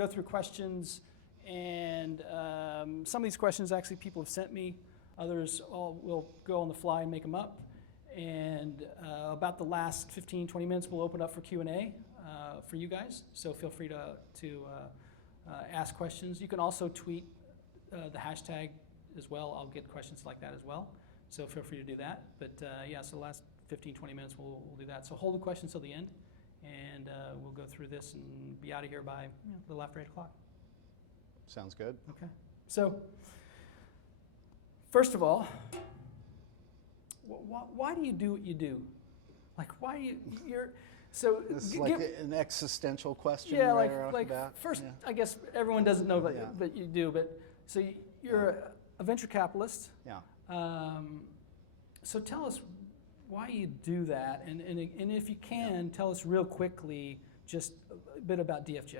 go through questions, and some of these questions actually people have sent me. Others we'll go on the fly and make them up. And about the last 15, 20 minutes, we'll open up for Q&A for you guys. So feel free to ask questions. You can also tweet the hashtag as well. I'll get questions like that as well. So feel free to do that. But yeah, so the last 15, 20 minutes, we'll do that. So hold the questions till the end, and we'll go through this and be out of here by a little after 8 o'clock. Sounds good. Okay. So first of all, why do you do what you do? Like, why you're so? This is like an existential question. Yeah, right like off the bat. first, I guess everyone doesn't know, but you do. But so you're a venture capitalist. Yeah. So tell us why you do that, and if you can, tell us real quickly just a bit about DFJ.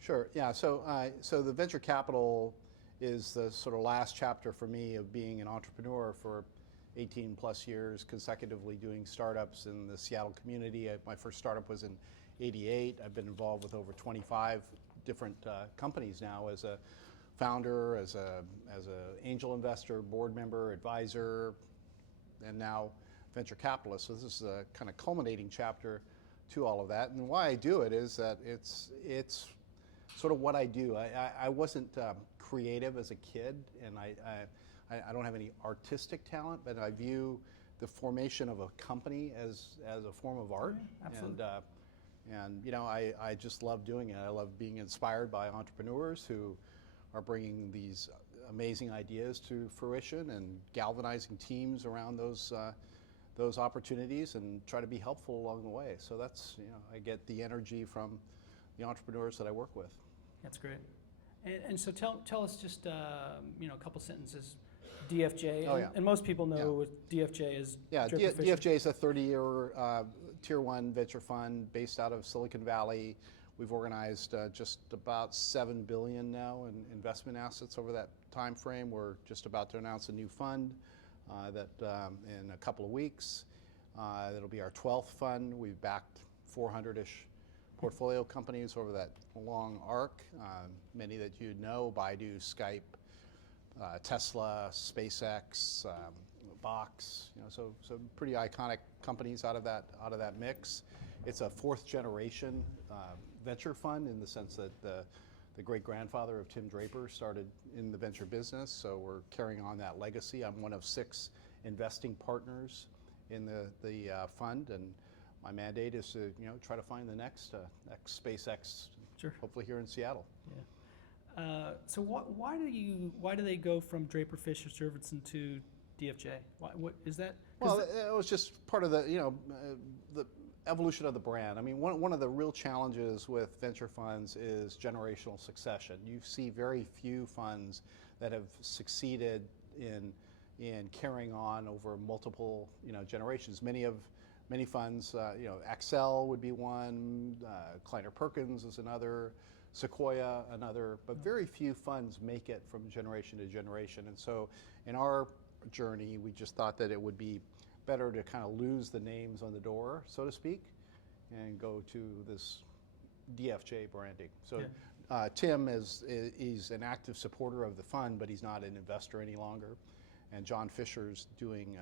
Sure. Yeah. So so the venture capital is the sort of last chapter for me of being an entrepreneur for 18 plus years consecutively doing startups in the Seattle community. My first startup was in '88. I've been involved with over 25 different companies now as a founder, as a angel investor, board member, advisor, and now venture capitalist. So this is a kind of culminating chapter to all of that. And why I do it is that it's sort of what I do. I wasn't creative as a kid, and I don't have any artistic talent, but I view the formation of a company as a form of art. Yeah, absolutely. And you know, I just love doing it. I love being inspired by entrepreneurs who are bringing these amazing ideas to fruition and galvanizing teams around those opportunities and try to be helpful along the way. So that's, you know, I get the energy from the entrepreneurs that I work with. That's great. And so tell us just you know, a couple sentences. DFJ, and most people know what DFJ is. Yeah, Draper Fisher. DFJ is a 30-year tier 1 venture fund based out of Silicon Valley. We've organized just about $7 billion now in investment assets over that time frame. We're just about to announce a new fund that in a couple of weeks. That'll be our 12th fund. We've backed 400-ish portfolio companies over that long arc. Many that you know: Baidu, Skype, Tesla, SpaceX, Box. You know, so pretty iconic companies out of that mix. It's a 4th generation venture fund in the sense that the great grandfather of Tim Draper started in the venture business. So we're carrying on that legacy. I'm one of 6 investing partners in the fund, and my mandate is to, you know, try to find the next SpaceX, sure, hopefully here in Seattle. Yeah. So why do they go from Draper Fisher Jurvetson to DFJ? What is that? Well, it was just part of the, you know, the evolution of the brand. I mean, one of the real challenges with venture funds is generational succession. You see very few funds that have succeeded in carrying on over multiple, you know, generations. Many funds, you know, Accel would be one, Kleiner Perkins is another, Sequoia another, but very few funds make it from generation to generation. And so in our journey, we just thought that it would be better to kind of lose the names on the door, so to speak, and go to this DFJ branding. So Tim is an active supporter of the fund, but he's not an investor any longer. And John Fisher's doing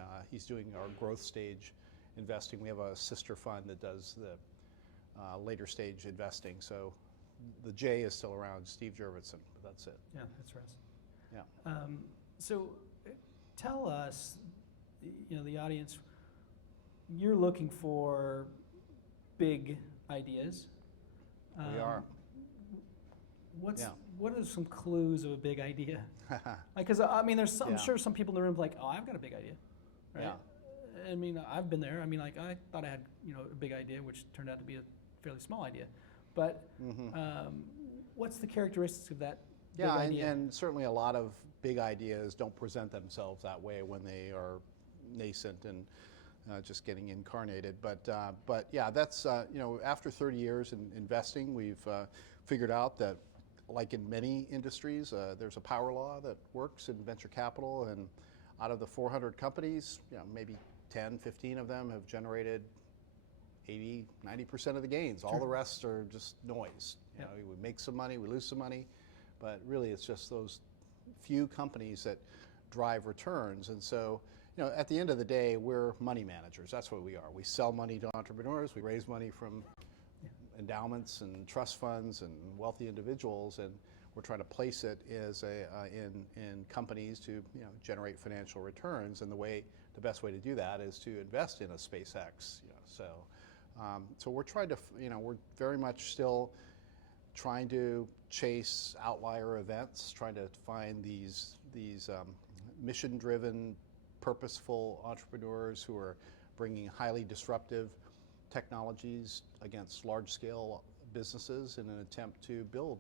our growth stage investing. We have a sister fund that does the later stage investing. So the J is still around, Steve Jurvetson, but that's it. Yeah, that's right. Yeah. So tell us, you know, the audience, you're looking for big ideas. We are. What are some clues of a big idea? Because I mean, I'm sure some people in the room are like, oh, I've got a big idea, right? Yeah. I mean, I've been there. I mean, like, I thought I had, you know, a big idea, which turned out to be a fairly small idea. But what's the characteristics of that big idea? And certainly a lot of big ideas don't present themselves that way when they are nascent and just getting incarnated. But yeah, that's, you know, after 30 years in investing, we've figured out that, like in many industries, there's a power law that works in venture capital, and out of the 400 companies, you know, maybe 10, 15 of them have generated 80, 90% of the gains. All the rest are just noise, You know, we make some money, we lose some money, but really it's just those few companies that drive returns. And so, you know, at the end of the day, we're money managers. That's what we are. We sell money to entrepreneurs. We raise money from endowments and trust funds and wealthy individuals, and we're trying to place it as in companies to, you know, generate financial returns. And the best way to do that is to invest in a SpaceX. You know, so we're trying to, you know, we're very much still trying to chase outlier events, trying to find these mission-driven, purposeful entrepreneurs who are bringing highly disruptive technologies against large-scale businesses in an attempt to build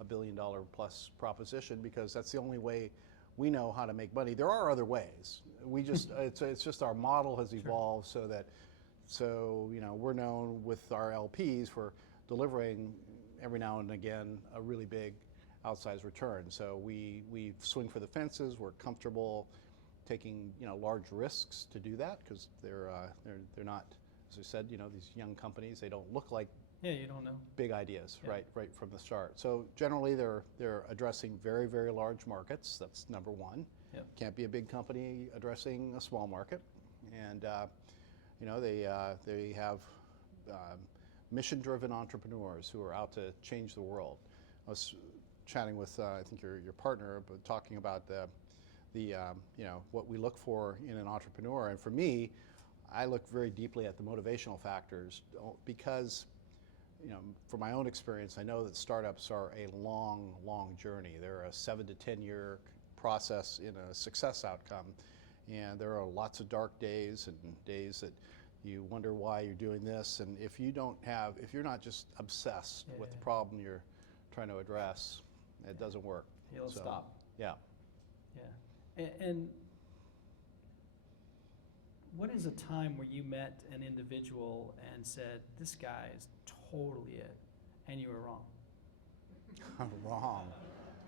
a $1 billion plus proposition, because that's the only way we know how to make money. There are other ways. We just it's just our model has evolved so you know, we're known with our LPs for delivering every now and again a really big outsized return. So we swing for the fences. We're comfortable taking, you know, large risks to do that, because they're not, as I said, you know, these young companies, they don't look like you don't know big ideas right from the start. So generally they're addressing very, very large markets. That's number one. Can't be a big company addressing a small market. And you know, they have mission-driven entrepreneurs who are out to change the world. I was chatting with I think your partner, but talking about the you know, what we look for in an entrepreneur. And for me, I look very deeply at the motivational factors, because, you know, from my own experience, I know that startups are a long, long journey. They're a 7 to 10 year process in a success outcome. And there are lots of dark days and days that you wonder why you're doing this. And if you're not just obsessed with the problem you're trying to address, it doesn't work. You'll stop. Yeah. And what is a time where you met an individual and said, this guy is totally it, and you were wrong? Wrong.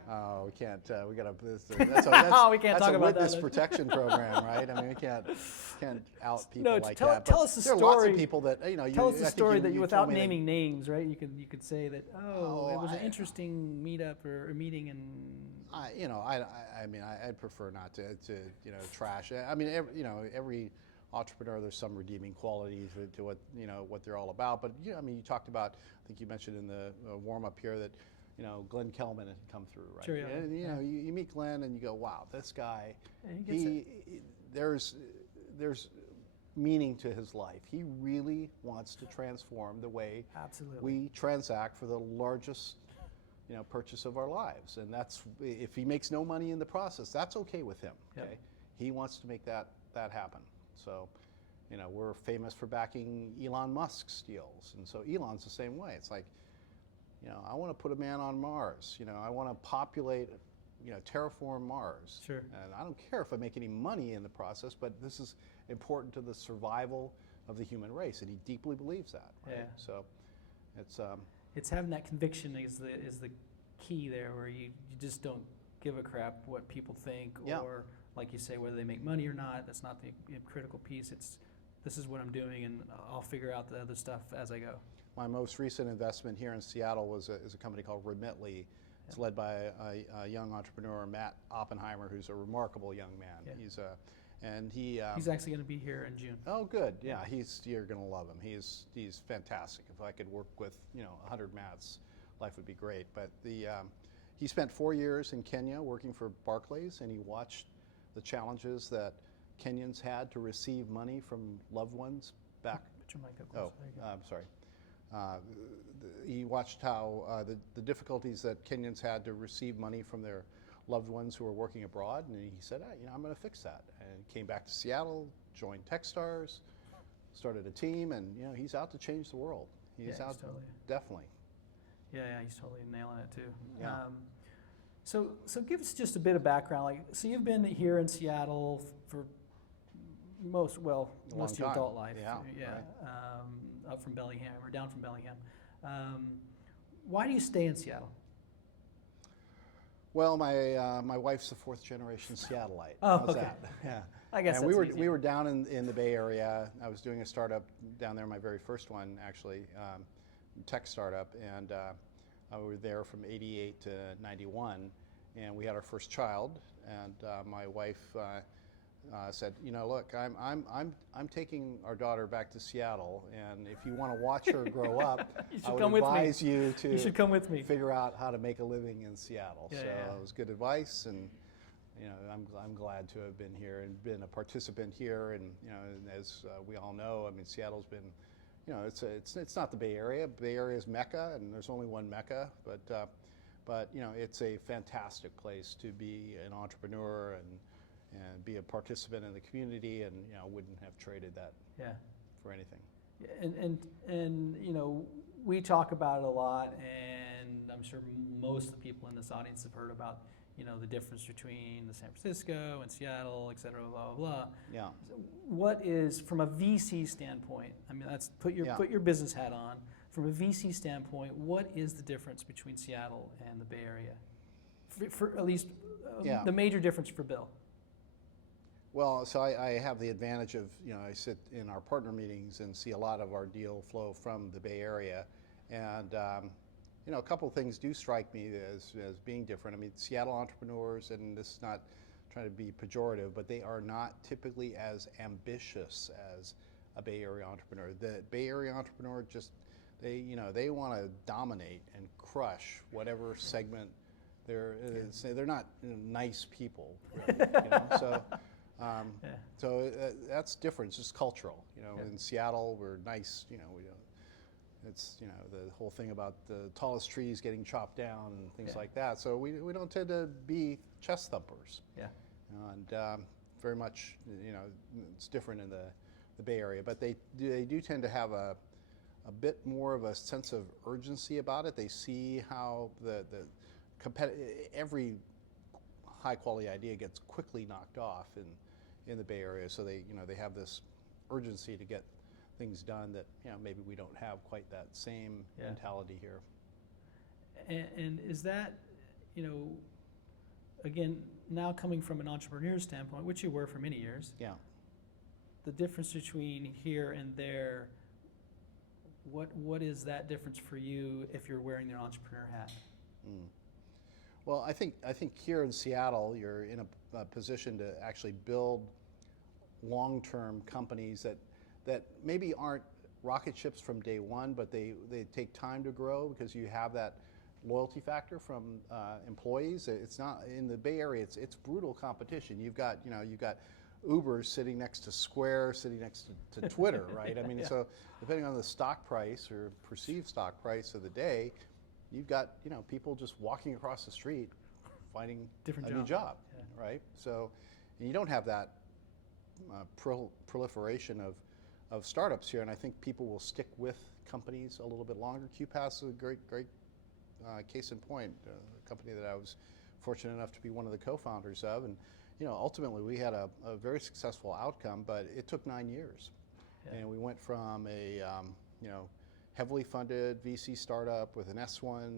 Oh, we can't. We got to. We can't talk about that. That's a witness protection program, right? I mean, we can't out people like that. Tell us the story. There are lots of people that, you know. Tell us the story that you, without naming names, right? You could say that. It was an interesting meetup or meeting, and. You know, I mean, I'd prefer not to you know, trash. I mean, every entrepreneur, there's some redeeming qualities to what, you know, what they're all about. But I mean, you talked about, I think you mentioned in the warm up here that, you know, Glenn Kelman had come through, right? Sure, yeah. And you know, you meet Glenn and you go, wow, this guy, there's meaning to his life. He really wants to transform the way we transact for the largest, you know, purchase of our lives. And that's, if he makes no money in the process, that's okay with him. Okay, he wants to make that happen. So, you know, we're famous for backing Elon Musk's deals, and so Elon's the same way. It's like, you know, I want to put a man on Mars. You know, I want to populate, you know, terraform Mars. Sure. And I don't care if I make any money in the process, but this is important to the survival of the human race, and he deeply believes that. Right? Yeah. So, it's having that conviction is the key there, where you just don't give a crap what people think, or like you say, whether they make money or not. That's not the critical piece. It's, this is what I'm doing, and I'll figure out the other stuff as I go. My most recent investment here in Seattle is a company called Remitly. It's led by a young entrepreneur, Matt Oppenheimer, who's a remarkable young man. Yeah. He's actually going to be here in June. Oh, good. Yeah, you're going to love him. He's fantastic. If I could work with, you know, 100 Matts, life would be great. But he spent 4 years in Kenya working for Barclays, and he watched the challenges that Kenyans had to receive money from loved ones back. I'm sorry. He watched how the difficulties that Kenyans had to receive money from their loved ones who were working abroad, and he said, you know, I'm going to fix that. And came back to Seattle, joined Techstars, started a team, and you know, he's out to change the world. He's out totally. Definitely. Yeah, he's totally nailing it too. Yeah. So give us just a bit of background. Like, so you've been here in Seattle for most of your adult life. Yeah. Right. Up from Bellingham or down from Bellingham. Why do you stay in Seattle? Well, my wife's a 4th generation Seattleite. Oh, How's okay. that? Yeah. I guess and that's we were down in the Bay Area. I was doing a startup down there, my very first one actually, tech startup, and We were there from '88 to '91, and we had our first child. And my wife said, you know, look, I'm taking our daughter back to Seattle, and if you want to watch her grow up, I would advise you to should come with me. Figure out how to make a living in Seattle. Yeah, so yeah. it was good advice, and you know, I'm glad to have been here and been a participant here. And you know, as we all know, I mean, Seattle's been, you know, it's not the Bay Area. Bay Area is Mecca, and there's only one Mecca, but you know, it's a fantastic place to be an entrepreneur and be a participant in the community, and you know, wouldn't have traded that for anything. And you know, we talk about it a lot, and I'm sure most of the people in this audience have heard about, you know, the difference between the San Francisco and Seattle, et cetera, blah, blah, blah. Yeah. So what is, from a VC standpoint, I mean, that's put your business hat on. From a VC standpoint, what is the difference between Seattle and the Bay Area? For at least the major difference for Bill. Well, so I have the advantage of, you know, I sit in our partner meetings and see a lot of our deal flow from the Bay Area. And, you know, a couple of things do strike me as being different. I mean, Seattle entrepreneurs, and this is not trying to be pejorative, but they are not typically as ambitious as a Bay Area entrepreneur. The Bay Area entrepreneur just, they want to dominate and crush whatever segment they're not nice people, really, you know? So. So that's different. It's just cultural. You know, in Seattle, we're nice. You know, it's, you know, the whole thing about the tallest trees getting chopped down and things like that. So we don't tend to be chest thumpers. Yeah. And very much, you know, it's different in the Bay Area, but they do tend to have a bit more of a sense of urgency about it. They see how every high quality idea gets quickly knocked off in the Bay Area, so they have this urgency to get things done that, you know, maybe we don't have quite that same mentality here. And is that, you know, again, now coming from an entrepreneur standpoint, which you were for many years, the difference between here and there, what is that difference for you if you're wearing the entrepreneur hat? Well, I think here in Seattle, you're in a position to actually build long-term companies that maybe aren't rocket ships from day one, but they take time to grow because you have that loyalty factor from employees. It's not in the Bay Area. It's brutal competition. You've got Uber sitting next to Square, sitting next to Twitter, right? I mean, so depending on the stock price or perceived stock price of the day, you've got, you know, people just walking across the street finding a new job, right? So, and you don't have that proliferation of startups here, and I think people will stick with companies a little bit longer. Qpass is a great case in point, a company that I was fortunate enough to be one of the co-founders of, and you know, ultimately we had a very successful outcome, but it took 9 years, and we went from a you know, heavily funded VC startup with an S1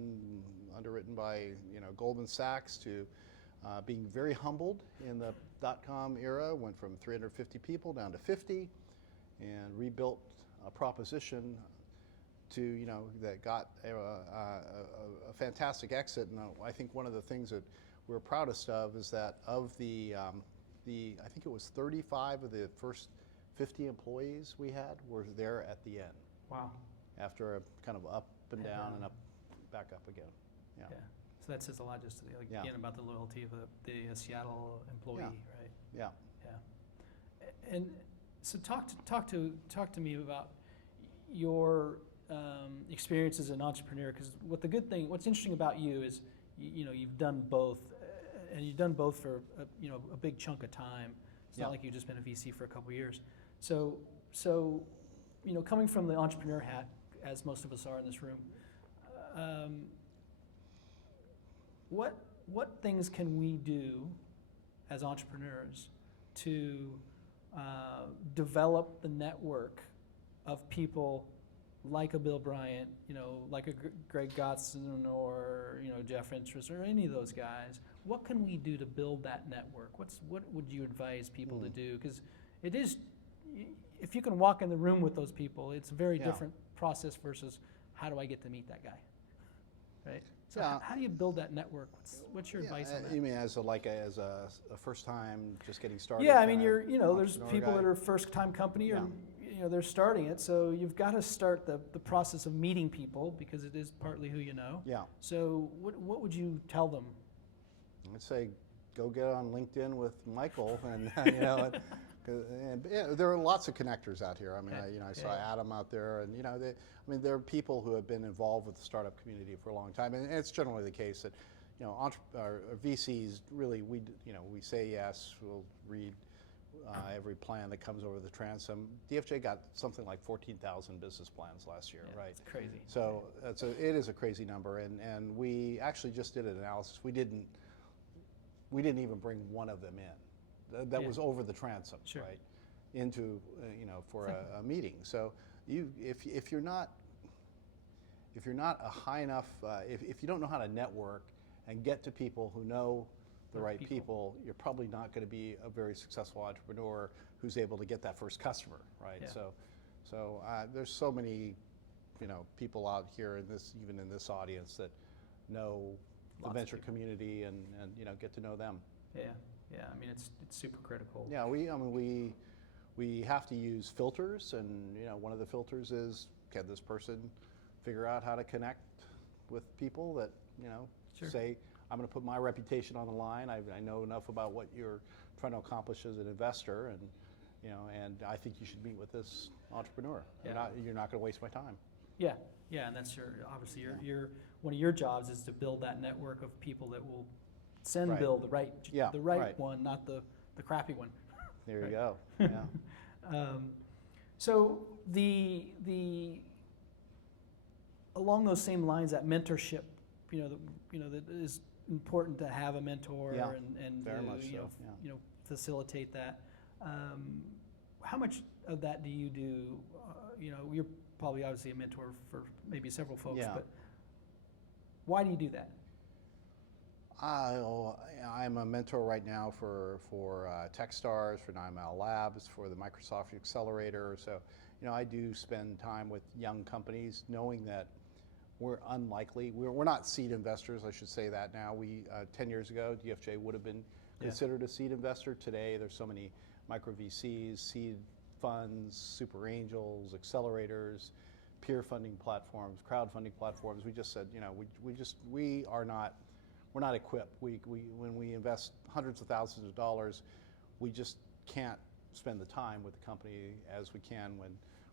underwritten by, you know, Goldman Sachs to being very humbled in the .com era, went from 350 people down to 50, and rebuilt a proposition to, you know, that got a fantastic exit. And I think one of the things that we're proudest of is that of the I think it was 35 of the first 50 employees we had were there at the end. Wow. After a kind of up and down and up, back up again. Yeah. So that says a lot, just again about the loyalty of the Seattle employee, right? Yeah. Yeah. And so talk to me about your experience as an entrepreneur, because what's interesting about you is you know, you've done both, and you've done both for a big chunk of time. It's not like you've just been a VC for a couple of years. So you know, coming from the entrepreneur hat, as most of us are in this room, what things can we do as entrepreneurs to develop the network of people like a Bill Bryant, you know, like a Greg Gottson, or you know, Jeff Interest, or any of those guys? What can we do to build that network? What would you advise people to do? Because it is, if you can walk in the room with those people, it's a very different process versus how do I get to meet that guy? right? So Yeah. how do you build that network? What's your advice on that? You mean as a first time just getting started? Yeah, I mean, kinda there's entrepreneur people guy? that are first time company or, Yeah. they're starting it. So you've got to start the process of meeting people because it is partly who you know. Yeah. So what would you tell them? I'd say go get on LinkedIn with Michael, and there are lots of connectors out here. I mean, I saw Adam out there, and there are people who have been involved with the startup community for a long time, and it's generally the case that our VCs really we say yes, we'll read every plan that comes over the transom. DFJ got something like 14,000 business plans last year, right? It's crazy. So it is a crazy number, and we actually just did an analysis. We didn't even bring one of them in. That was over the transom, right? Into for a meeting. So if you're not a high enough, if you don't know how to network and get to people who know the right people, you're probably not going to be a very successful entrepreneur who's able to get that first customer, right? Yeah. So there's so many people out here even in this audience that know the venture community and get to know them. Yeah. I mean, it's super critical. Yeah, we have to use filters, and one of the filters is, can this person figure out how to connect with people that say, I'm going to put my reputation on the line. I know enough about what you're trying to accomplish as an investor, and I think you should meet with this entrepreneur. Yeah. You're not going to waste my time. Yeah, and that's obviously your one of your jobs is to build that network of people that will send Bill the right one, not the crappy one. There you go. Yeah. So the along those same lines, that mentorship, that is important to have a mentor and very much so. Facilitate that. How much of that do you do? You're probably obviously a mentor for maybe several folks, but why do you do that? I'm a mentor right now for Techstars, for 9 Mile Labs, for the Microsoft Accelerator. So, I do spend time with young companies, knowing that we're unlikely. We're not seed investors, I should say that now. 10 years ago, DFJ would have been considered a seed investor. Today, there's so many micro VCs, seed funds, super angels, accelerators, peer funding platforms, crowdfunding platforms. We just said, we're not equipped. When we invest hundreds of thousands of dollars, we just can't spend the time with the company as we can when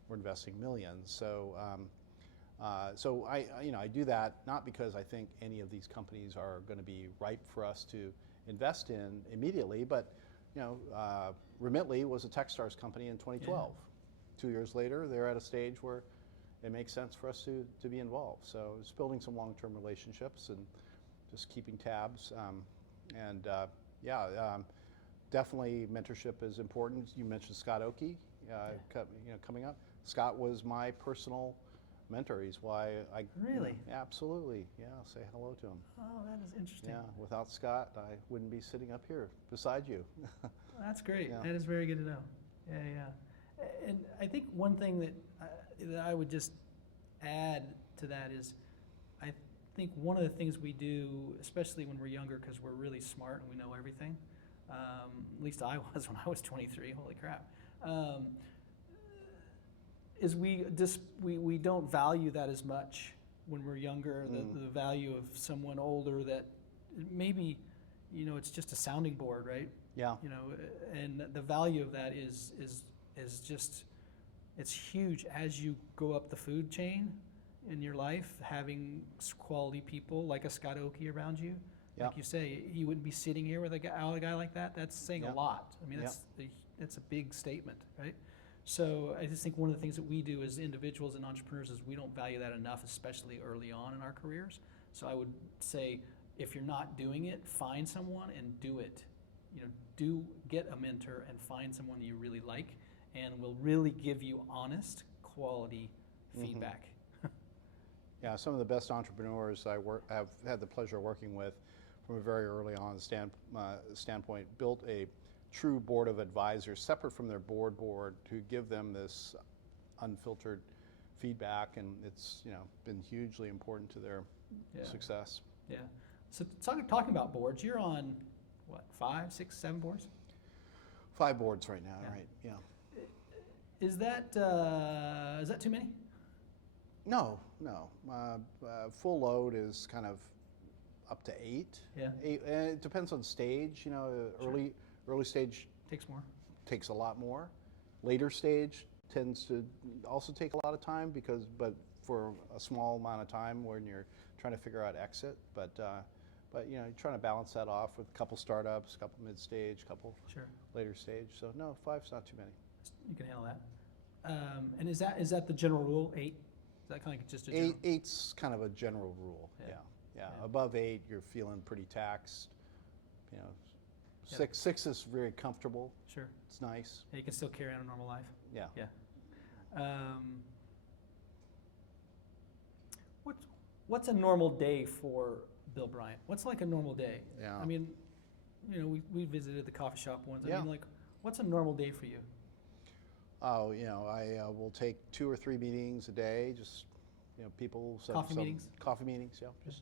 we're investing millions. So, I do that not because I think any of these companies are going to be ripe for us to invest in immediately, but Remitly was a Techstars company in 2012. 2 years later, they're at a stage where it makes sense for us to be involved. So it's building some long-term relationships and just keeping tabs. Definitely mentorship is important. You mentioned Scott Oakey, coming up. Scott was my personal mentor. He's why I really absolutely say hello to him. Oh, that is interesting. Yeah, without Scott, I wouldn't be sitting up here beside you. That's great. That is very good to know. Yeah. And I think one thing that I would just add to that is, I think one of the things we do, especially when we're younger, because we're really smart and we know everything. At least I was when I was 23. Holy crap. Is we don't value that as much when we're younger. The value of someone older that maybe it's just a sounding board, right? Yeah. And the value of that is just, it's huge as you go up the food chain in your life, having quality people like a Scott Oakey around you. Like you say, you wouldn't be sitting here with a guy like that. That's saying a lot. I mean, that's a big statement, right? So I just think one of the things that we do as individuals and entrepreneurs is we don't value that enough, especially early on in our careers. So I would say, if you're not doing it, find someone and do it. Do get a mentor and find someone you really like and will really give you honest, quality feedback. Yeah, some of the best entrepreneurs I have had the pleasure of working with from a very early on standpoint built a true board of advisors separate from their board to give them this unfiltered feedback, and it's been hugely important to Yeah. success. Yeah. So talking about boards, you're on what, 5, 6, 7 boards? 5 boards right now, Yeah. right? Yeah. Is that too many? No. Full load is kind of up to 8. Yeah. 8, and it depends on stage. You know, Sure. early stage Takes more. takes a lot more. Later stage tends to also take a lot of time but for a small amount of time when you're trying to figure out exit. But you know, you're trying to balance that off with a couple startups, a couple mid-stage, a couple Sure. later stage. So no, 5's not too many. You can handle that. And is that the general rule? 8? Is that kind of like just a general? 8's kind of a general rule. Yeah. Yeah. Yeah. Above 8, you're feeling pretty taxed. You know, Yeah. 6 is very comfortable. Sure. It's nice. Yeah, you can still carry on a normal life. Yeah. Yeah. What's a normal day for Bill Bryant? What's like a normal day? Yeah. I mean, you know, we visited the coffee shop once. I Yeah. mean, like, what's a normal day for you? Oh, you know, I will take 2 or 3 meetings a day. Just, you know, people. Coffee meetings? Coffee meetings, yeah. Just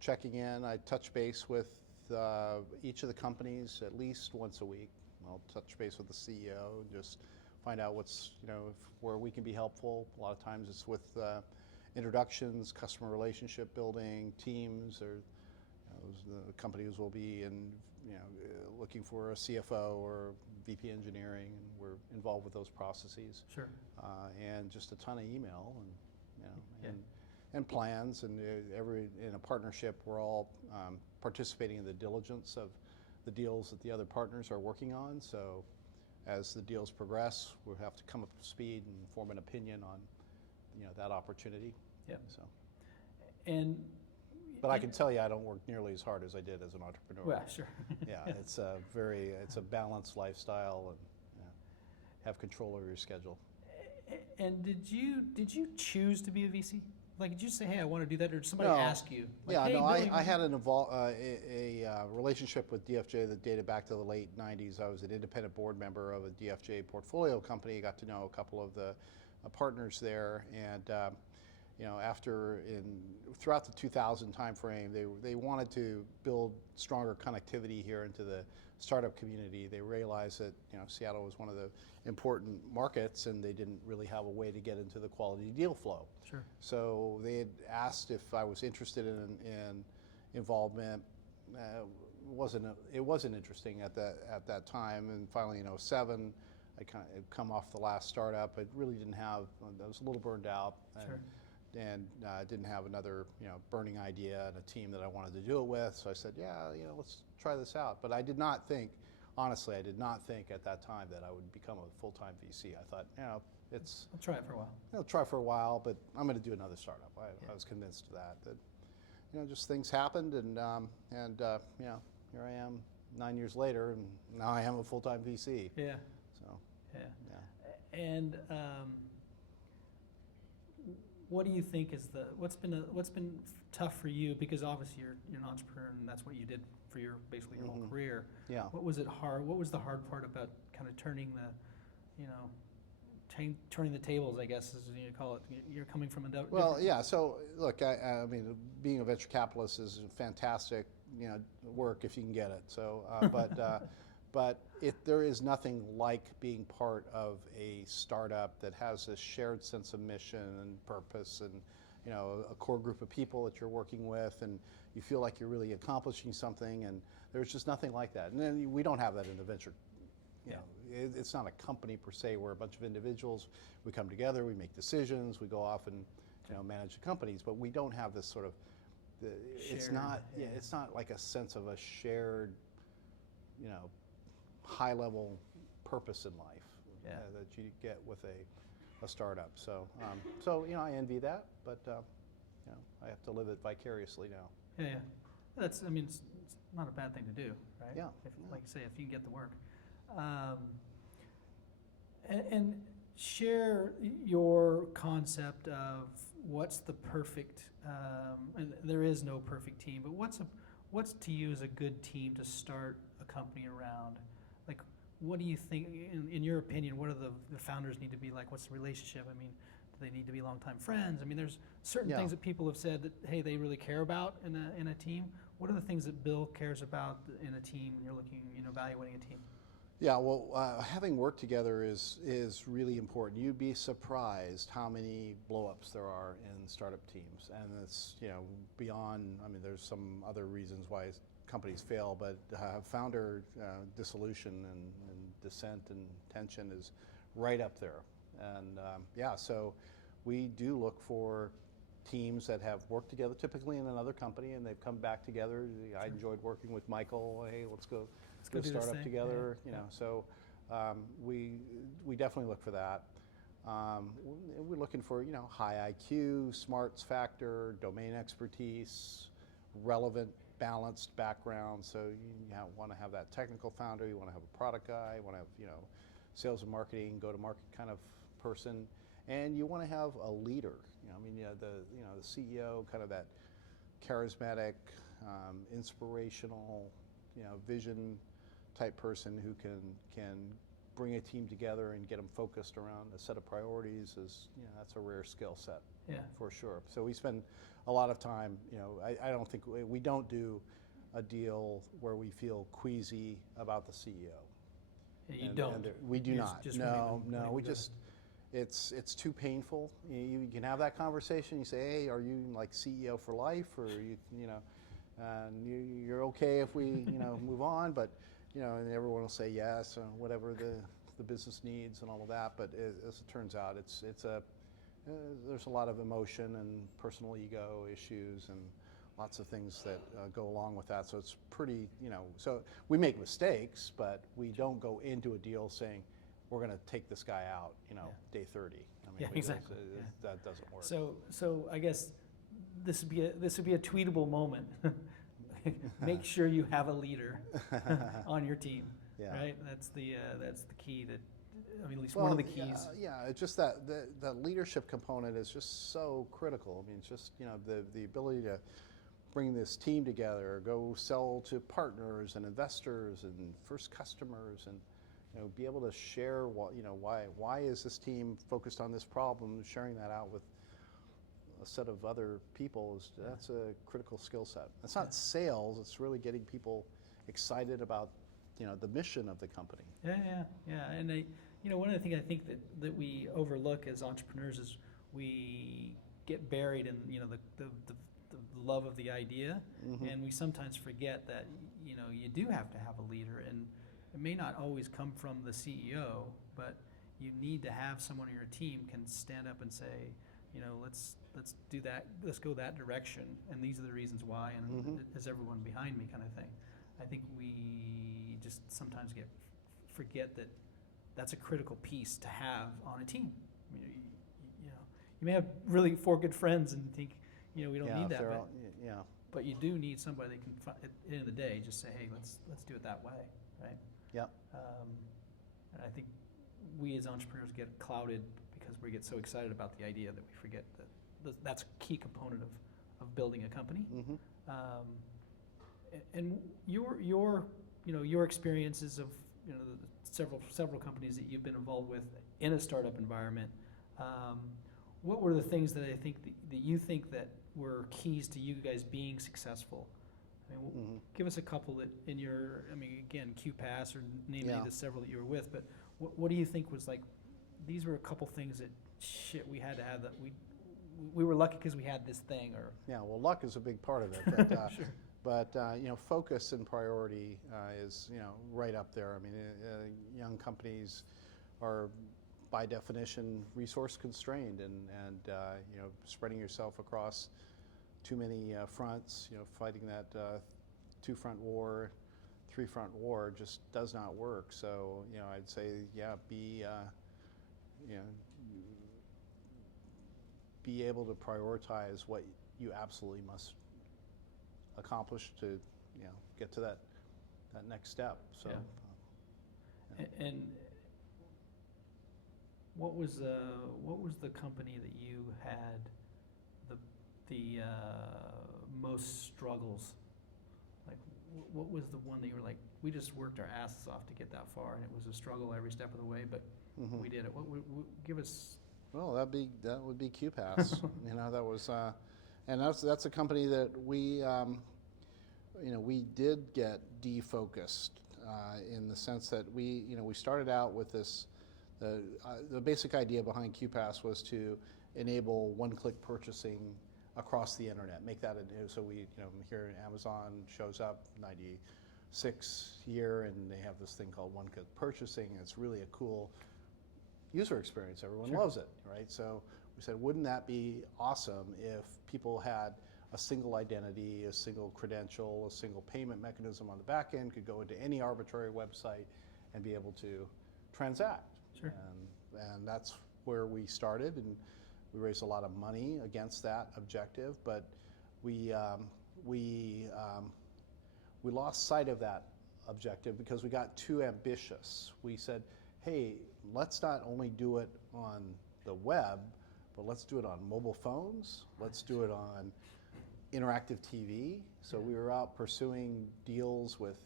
checking in. I touch base with each of the companies at least once a week. I'll touch base with the CEO and just find out what's, you know, where we can be helpful. A lot of times it's with introductions, customer relationship building, teams, or the companies will be looking for a CFO or VP engineering, and we're involved with those processes. Sure. And just a ton of email and Yeah. and plans, and in a partnership we're all participating in the diligence of the deals that the other partners are working on. So as the deals progress, we'll have to come up to speed and form an opinion on that opportunity. Yep. So. But I can tell you, I don't work nearly as hard as I did as an entrepreneur. Well, sure. Yeah, it's a balanced lifestyle, and have control over your schedule. And did you choose to be a VC? Like, did you say, "Hey, I want to do that," or did somebody No. ask you? Like, Yeah, hey, no, Bill, I had a relationship with DFJ that dated back to the late 90s. I was an independent board member of a DFJ portfolio company. Got to know a couple of the partners there, and throughout the 2000 timeframe, they wanted to build stronger connectivity here into the startup community. They realized that Seattle was one of the important markets, and they didn't really have a way to get into the quality deal flow. Sure. So they had asked if I was interested in involvement. It wasn't interesting at that time, and finally in 2007, I kind of come off the last startup. I really didn't have. I was a little burned out. Sure. And didn't have another burning idea and a team that I wanted to do it with. So I said, let's try this out. But I did not think, honestly, at that time that I would become a full-time VC. I thought, I'll try it for a while. I'll try for a while, but I'm going to do another startup. I was convinced of that just things happened, and here I am 9 years later, and now I am a full-time VC. Yeah. So. Yeah. And what do you think is what's been tough for you? Because obviously you're an entrepreneur, and that's what you did for your whole career. Yeah. What was it hard? What was the hard part about kind of turning the tables, I guess, as you call it? You're coming from a Well, yeah. So look, I mean, being a venture capitalist is fantastic, work if you can get it. So, but there is nothing like being part of a startup that has a shared sense of mission and purpose, and a core group of people that you're working with, and you feel like you're really accomplishing something. And there's just nothing like that. And then we don't have that in the venture. It's not a company per se. We're a bunch of individuals. We come together. We make decisions. We go off and manage the companies. But we don't have this sort of. It's not. Yeah, it's not like a sense of a shared, high-level purpose in life that you get with a startup. So, I envy that, but I have to live it vicariously now. Yeah. It's not a bad thing to do, right? Yeah. Like you say, if you can get the work. And share your concept of what's the perfect, and there is no perfect team, but what's to you is a good team to start a company around? Like, what do you think, in your opinion, what do the founders need to be like? What's the relationship? I mean, they need to be longtime friends? I mean, there's certain Yeah. things that people have said that, hey, they really care about in a team. What are the things that Bill cares about in a team when you're looking, evaluating a team? Yeah, well, having worked together is really important. You'd be surprised how many blowups there are in startup teams, and it's beyond. I mean, there's some other reasons why companies fail, but founder dissolution and dissent and tension is right up there. And so we do look for teams that have worked together, typically in another company, and they've come back together. I enjoyed working with Michael. Hey, let's go do this start up thing. together. Yeah. So we definitely look for that. We're looking for high IQ, smarts factor, domain expertise, relevant, balanced background. So you want to have that technical founder. You want to have a product guy. You want to have sales and marketing, go-to-market kind of person, and you want to have a leader. The CEO, kind of that charismatic, inspirational, vision type person who can bring a team together and get them focused around a set of priorities. That's a rare skill set. Yeah. For sure. So we spend a lot of time. I don't think we don't do a deal where we feel queasy about the CEO. You don't. We do not. Just No. we Just it's too painful. You can have that conversation. You say, hey, are you like CEO for life, or you're okay if we move on? But and everyone will say yes, whatever the business needs and all of that. But as it turns out, there's a lot of emotion and personal ego issues and lots of things that go along with that. So it's pretty, so we make mistakes, but we don't go into a deal saying we're going to take this guy out, day 30. I mean, exactly. That doesn't work. So I guess this would be a tweetable moment. Make sure you have a leader on your team, right? That's the key. That at least one of the keys. It's just that the leadership component is just so critical. I mean, it's just the ability to bring this team together, go sell to partners and investors and first customers, and be able to share why is this team focused on this problem. Sharing that out with a set of other people that's a critical skill set. It's not sales; it's really getting people excited about the mission of the company. Yeah. And one of the things I think that we overlook as entrepreneurs is we get buried in the love of the idea, and we sometimes forget that you do have to have a leader, and it may not always come from the CEO, but you need to have someone on your team can stand up and say, let's do that, let's go that direction, and these are the reasons why, and is everyone behind me, kind of thing. I think we just sometimes forget that that's a critical piece to have on a team. You may have really 4 good friends and think we don't need that, but you do need somebody that can at the end of the day just say, hey, let's do it that way, right? Yep. And I think we as entrepreneurs get clouded because we get so excited about the idea that we forget that that's a key component of building a company. And your experiences of the several companies that you've been involved with in a startup environment, what were the things that I think that you think that were keys to you guys being successful? I mean, give us a couple that in your, again, Qpass or name any of the several that you were with, but what do you think was like, these were a couple things that, we had to have that, we were lucky because we had this thing, or? Yeah, well, luck is a big part of it, but, sure. But focus and priority is right up there. I mean, young companies are by definition resource constrained, and spreading yourself across too many fronts, fighting that 2-front war, 3-front war just does not work. So I'd say be able to prioritize what you absolutely must accomplish to get to that next step. So and what was the company that you had the most struggles? Like, what was the one that you were like, we just worked our asses off to get that far, and it was a struggle every step of the way, but we did it. Give us Well, that would be Qpass. That was, and that's a company that we, we did get defocused in the sense that we started out with this. The basic idea behind Qpass was to enable one-click purchasing across the internet. Make that so we, here Amazon shows up 96 year, and they have this thing called one-click purchasing. It's really a cool user experience. Everyone loves it, right? So we said, wouldn't that be awesome if people had a single identity, a single credential, a single payment mechanism on the back end, could go into any arbitrary website and be able to transact. Sure. And that's where we started, and we raised a lot of money against that objective, but we lost sight of that objective because we got too ambitious. We said, hey, let's not only do it on the web, but let's do it on mobile phones. Let's do it on interactive TV. So we were out pursuing deals with,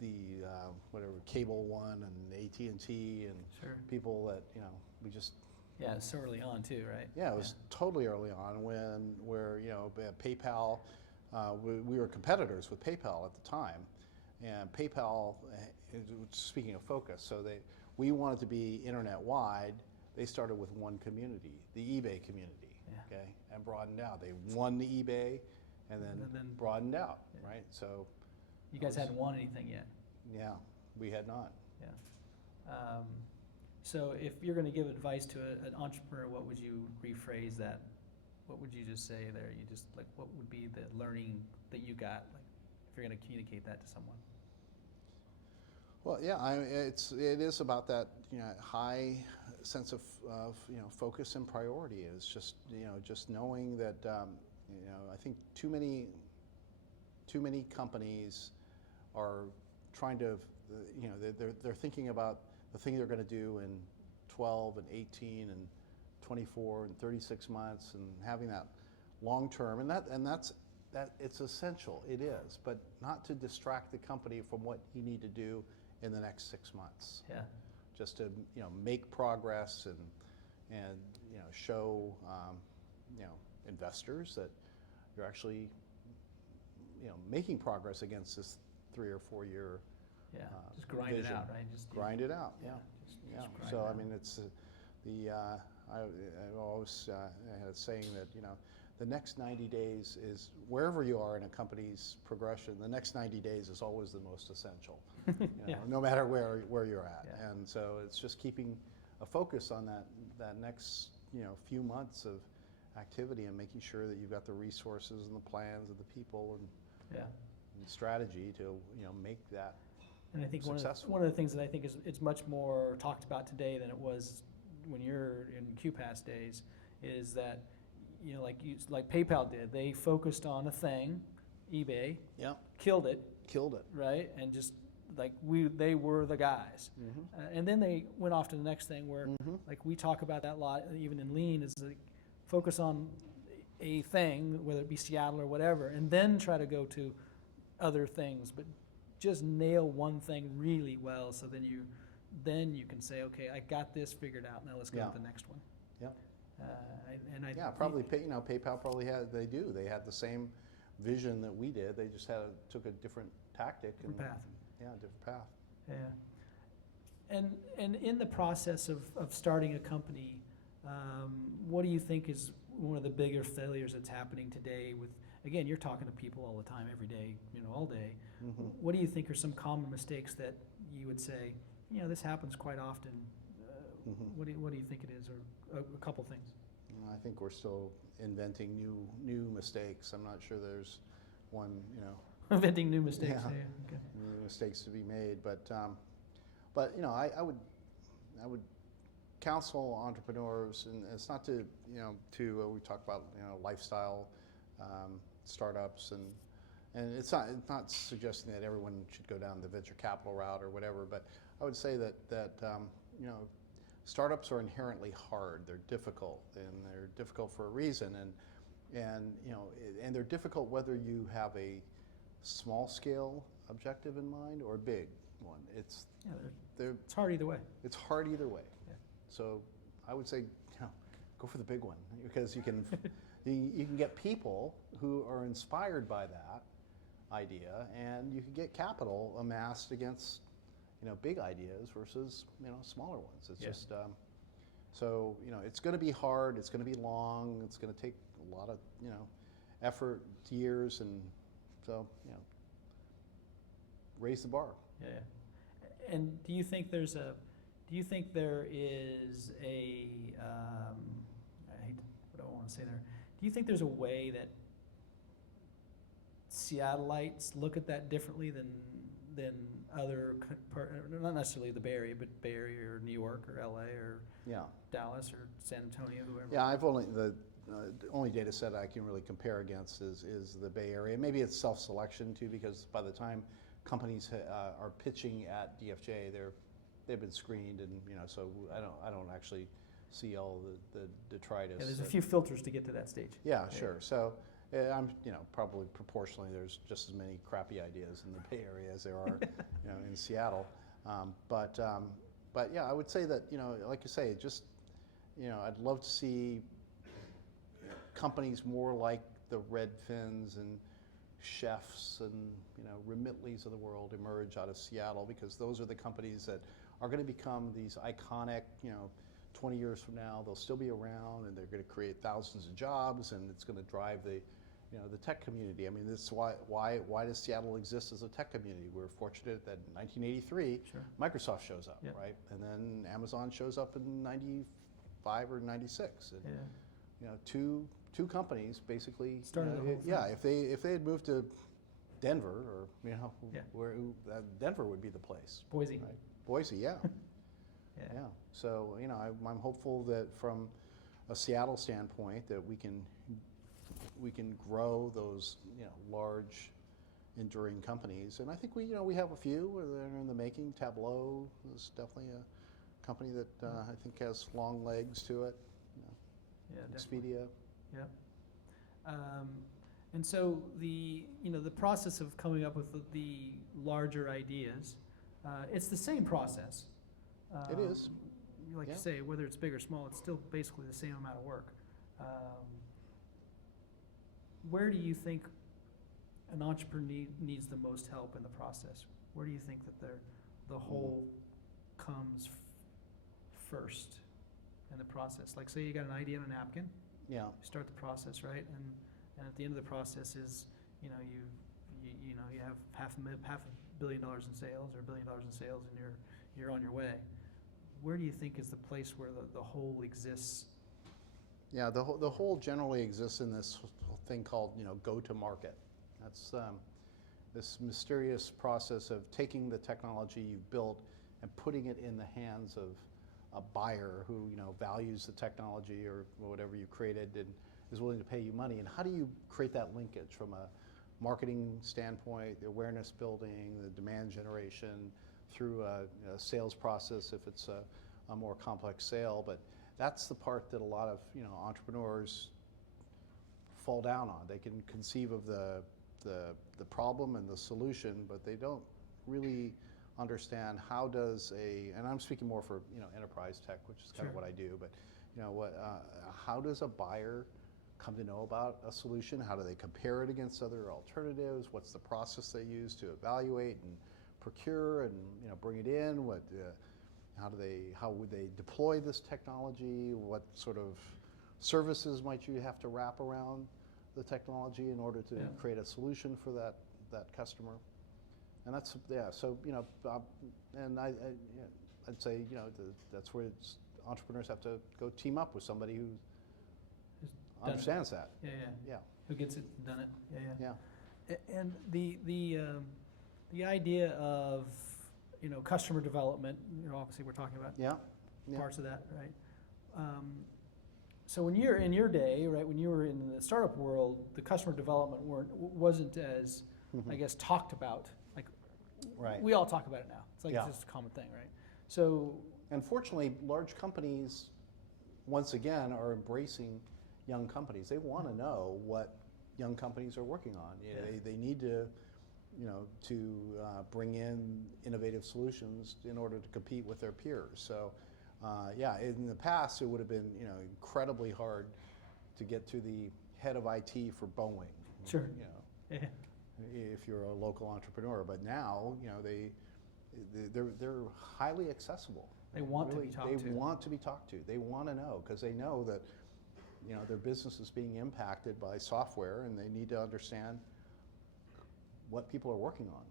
the whatever Cable One and AT&T and Sure. people that we just. Yeah, it's so early on too, right? Yeah, it was totally early on where PayPal, we were competitors with PayPal at the time, and PayPal, speaking of focus, so we wanted to be internet wide. They started with one community, the eBay community, okay, and broadened out. They won the eBay, and then broadened out, right? So you guys hadn't won anything yet. Yeah, we had not. Yeah. So if you're going to give advice to an entrepreneur, what would you rephrase that? What would you just say there? You just what would be the learning that you got? If you're going to communicate that to someone. Well, yeah, it is about that high sense of focus and priority. It's just knowing that I think too many companies are trying to they're thinking about the thing they're going to do in 12 and 18 and 24 and 36 months, and having that long term, and that's it's essential. It is, but not to distract the company from what you need to do in the next 6 months. Yeah. Just to make progress and show investors that you're actually making progress against this 3 or 4 year. Yeah, just grind vision. it out, right? Just grind it out. Yeah. Just Yeah. grind So it I out. mean, it's I always had a saying that the next 90 days is, wherever you are in a company's progression, the next 90 days is always the most essential. Yeah. No matter where you're at. Yeah. And so it's just keeping a focus on that next few months of activity, and making sure that you've got the resources and the plans and the people and strategy to make that. And I think successful. one of the things that I think is much more talked about today than it was when you're in Qpass days is that like PayPal did. They focused on a thing, eBay, killed it, right, and just they were the guys. Mm-hmm. And then they went off to the next thing where we talk about that a lot, even in Lean, is focus on a thing, whether it be Seattle or whatever, and then try to go to other things, but just nail one thing really well, so then you can say, okay, I got this figured out. Now let's go to the next one. Yeah. Probably PayPal probably they had the same vision that we did. They just took a different tactic Different path. Yeah, different path. Yeah. And in the process of starting a company, what do you think is one of the bigger failures that's happening today with, again, you're talking to people all the time, every day, all day. Mm-hmm. What do you think are some common mistakes that you would say, this happens quite often? What do you think it is, or a couple things? I think we're still inventing new mistakes. I'm not sure there's one, Inventing new mistakes. Yeah. Yeah. Okay. New mistakes to be made. But I would counsel entrepreneurs, and it's not to we talk about lifestyle startups, and it's not suggesting that everyone should go down the venture capital route or whatever. But I would say that startups are inherently hard. They're difficult, and they're difficult for a reason. And they're difficult whether you have a small scale objective in mind or a big one. It's hard either way. It's hard either way. Yeah. So I would say, go for the big one, because you can you can get people who are inspired by that idea, and you can get capital amassed against big ideas versus smaller ones. It's just so it's going to be hard. It's going to be long. It's going to take a lot of effort, years, and so raise the bar. Yeah. And do you think there is a I hate what I want to say there. Do you think there's a way that Seattleites look at that differently than other, not necessarily the Bay Area, but Bay Area or New York or LA or Dallas or San Antonio, whoever? Yeah, the only data set I can really compare against is the Bay Area. Maybe it's self-selection too, because by the time companies are pitching at DFJ, they've been screened, and so I don't actually see all the detritus. Yeah, there's a few filters to get to that stage. Yeah, sure. So I'm probably proportionally there's just as many crappy ideas in the Bay Area as there are in Seattle. But yeah, I would say that like you say, just I'd love to see companies more like the Redfins and Chefs and Remitlys of the world emerge out of Seattle, because those are the companies that are going to become these iconic 20 years from now they'll still be around, and they're going to create thousands of jobs, and it's going to drive the tech community. I mean, this is why does Seattle exist as a tech community? We're fortunate that in 1983 Microsoft shows up, right? And then Amazon shows up in 95 or 96. And, two companies basically started the whole thing. Yeah, if they had moved to Denver, or where Denver would be the place. Boise. Right? Boise, yeah. Yeah. So I'm hopeful that from a Seattle standpoint that we can grow those large, enduring companies, and I think we have a few that are in the making. Tableau is definitely a company that I think has long legs to it. Expedia. Yeah. And so the process of coming up with the larger ideas, it's the same process. It is. Like you say, whether it's big or small, it's still basically the same amount of work. Where do you think an entrepreneur needs the most help in the process? Where do you think that the whole comes first in the process? Like, say you got an idea on a napkin. Yeah. You start the process, right? And at the end of the process is, you have half $500 million in sales or $1 billion in sales, and you're on your way. Where do you think is the place where the whole exists? Yeah, the whole generally exists in this thing called go-to-market. That's this mysterious process of taking the technology you've built and putting it in the hands of a buyer who values the technology or whatever you created and is willing to pay you money. And how do you create that linkage from a marketing standpoint, the awareness building, the demand generation, through a sales process if it's a more complex sale? But that's the part that a lot of entrepreneurs fall down on. They can conceive of the problem and the solution, but they don't really understand how does and I'm speaking more for enterprise tech, which is kind of what I do, but how does a buyer come to know about a solution? How do they compare it against other alternatives? What's the process they use to evaluate and procure and bring it in? How would they deploy this technology? What sort of services might you have to wrap around the technology in order to create a solution for that customer? And that's so and I'd say that's where entrepreneurs have to go team up with somebody who understands that. Yeah. Who gets it and done it? Yeah. And the idea of customer development, obviously we're talking about parts of that, right? So when you're in your day, right, when you were in the startup world, the customer development wasn't as I guess talked about. Like we all talk about it now. It's like it's just a common thing, right? So unfortunately, large companies once again are embracing young companies. They want to know what young companies are working on. They need to bring in innovative solutions in order to compete with their peers. So Yeah, in the past it would have been incredibly hard to get to the head of IT for Boeing. Sure. Yeah. If you're a local entrepreneur, but now they're highly accessible. They want to be talked to. They want to be talked to. They want to know because they know that their business is being impacted by software, and they need to understand what people are working on.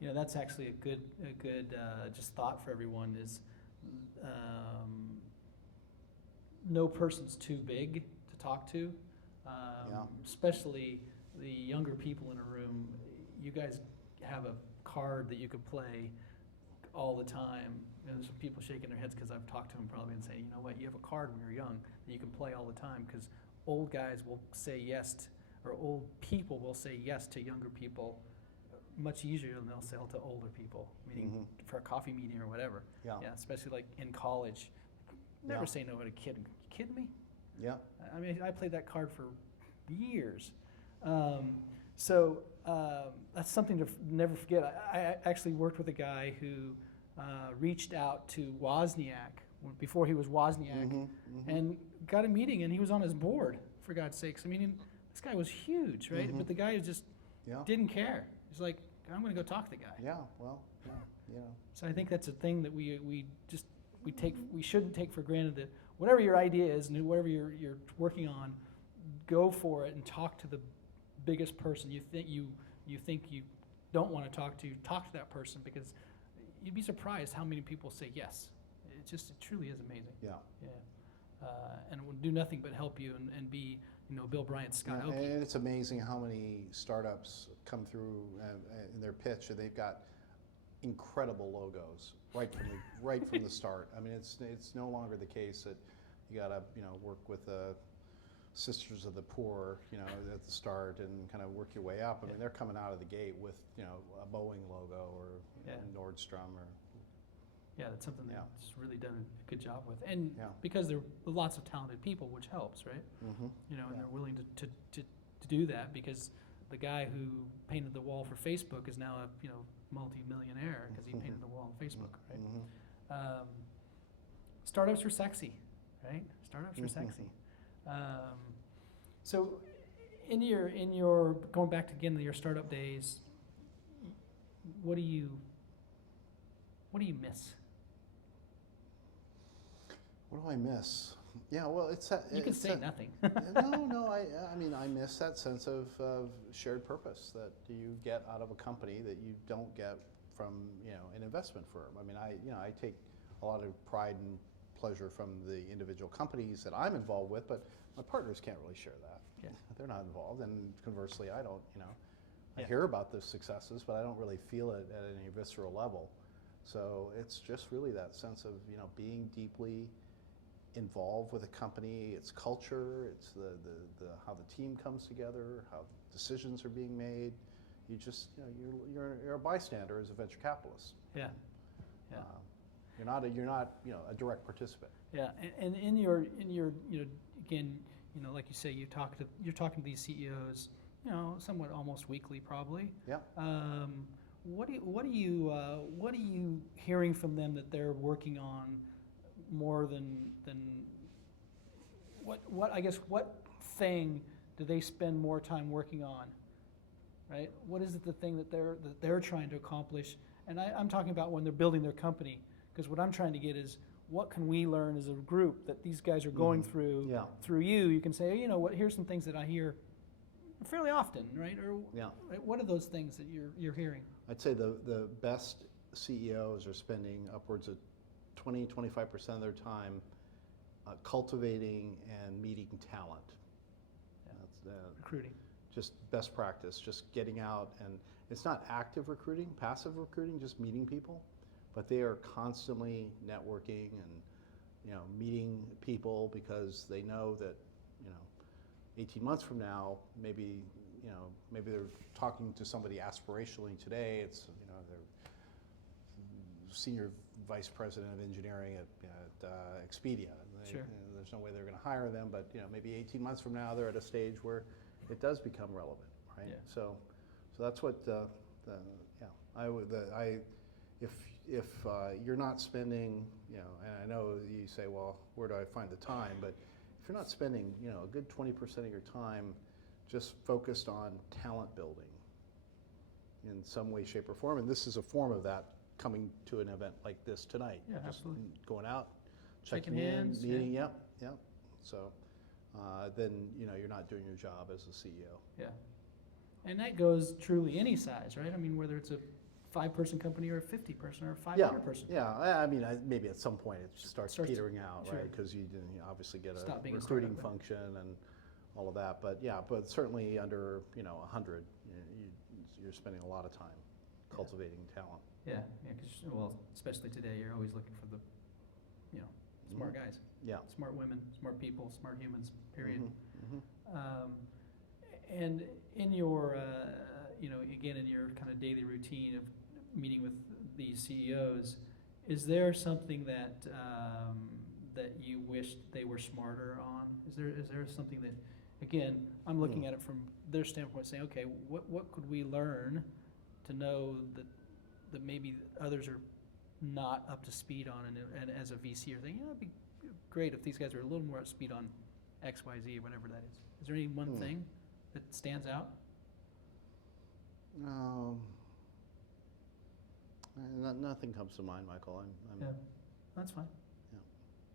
Yeah, that's actually a good just thought for everyone is no person's too big to talk to, especially the younger people in a room. You guys have a card that you could play all the time. There's some people shaking their heads because I've talked to them probably and say, you know what, you have a card when you're young that you can play all the time because old guys will say yes, or old people will say yes to younger people much easier than they'll sell to older people, meaning for a coffee meeting or whatever. Yeah, especially like in college. Never say no to a kid. You kidding me? Yeah. I mean, I played that card for years. So that's something to never forget. I actually worked with a guy who reached out to Wozniak before he was Wozniak and got a meeting, and he was on his board, for God's sakes. I mean, this guy was huge, right? But the guy just didn't care. He's like, I'm going to go talk to the guy. Yeah, well, yeah. So I think that's a thing that we shouldn't take for granted, that whatever your idea is and whatever you're working on, go for it and talk to the biggest person you think you don't want to talk to that person, because you'd be surprised how many people say yes. It truly is amazing. Yeah. And it will do nothing but help you and be, Bill Bryant, Scott Oakey. And it's amazing how many startups come through in their pitch, and they've got incredible logos right from the start. I mean, it's no longer the case that you got to work with the Sisters of the Poor at the start and kind of work your way up. I mean, they're coming out of the gate with a Boeing logo or Nordstrom or. Yeah, that's something that's really done a good job with, and because there are lots of talented people, which helps, right? And they're willing to do that, because the guy who painted the wall for Facebook is now a multi-millionaire because he painted the wall on Facebook, right? Startups are sexy, right? Startups are sexy. So, in your going back to again to your startup days, what do you miss? What do I miss? Yeah, well, you can say nothing. No. I mean, I miss that sense of shared purpose that you get out of a company that you don't get from an investment firm. I mean, I take a lot of pride and pleasure from the individual companies that I'm involved with, but my partners can't really share that. Yeah. They're not involved, and conversely, I don't. I hear about the successes, but I don't really feel it at any visceral level. So it's just really that sense of being deeply involved with a company, its culture, it's the how the team comes together, how decisions are being made. You just you're a bystander as a venture capitalist. Yeah. You're not a direct participant. Yeah, and in your again, like you say, you're talking to these CEOs, somewhat almost weekly probably. Yeah. What are you hearing from them that they're working on more than what thing do they spend more time working on, right? What is it the thing that they're trying to accomplish? And I'm talking about when they're building their company, because what I'm trying to get is what can we learn as a group that these guys are going through through you? You can say, here's some things that I hear fairly often, right? Or right, what are those things that you're hearing? I'd say the best CEOs are spending upwards of 20-25% of their time cultivating and meeting talent. That's recruiting. Just best practice, just getting out, and it's not active recruiting, passive recruiting, just meeting people, but they are constantly networking and meeting people, because they know that 18 months from now, maybe they're talking to somebody aspirationally today. It's they're senior vice president of engineering at Expedia. Sure. There's no way they're going to hire them, but maybe 18 months from now they're at a stage where it does become relevant, right? Yeah. So that's what if you're not spending you know, and I know you say, well, where do I find the time? But if you're not spending, you know, a good 20% of your time just focused on talent building in some way, shape, or form, and this is a form of that, coming to an event like this tonight. Yeah, just absolutely. going out, Shaking checking in, hands, meeting, yep. So then, you know, you're not doing your job as a CEO. Yeah. And that goes truly any size, right? I mean, whether it's a 5-person company or a 50-person or a 500-person. Yeah, I mean, maybe at some point it starts petering out, sure. right? Because you obviously get Stop a being a recruiting startup, function and all of that. But yeah, but certainly under, you know, 100, you're spending a lot of time cultivating talent. Yeah, because, well, especially today, you're always looking for the, you know, smart guys. Yeah. Smart women, smart people, smart humans, period. Mm-hmm. And in your, you know, again, in your kind of daily routine of meeting with these CEOs, is there something that that you wish they were smarter on? Is there something that, again, I'm looking at it from their standpoint, saying, okay, what could we learn to know that maybe others are not up to speed on, and as a VC, or thinking, you know, it'd be great if these guys are a little more up to speed on X, Y, Z, whatever that is. Is there any one thing that stands out? Nothing comes to mind, Michael. Yeah, that's fine. Yeah.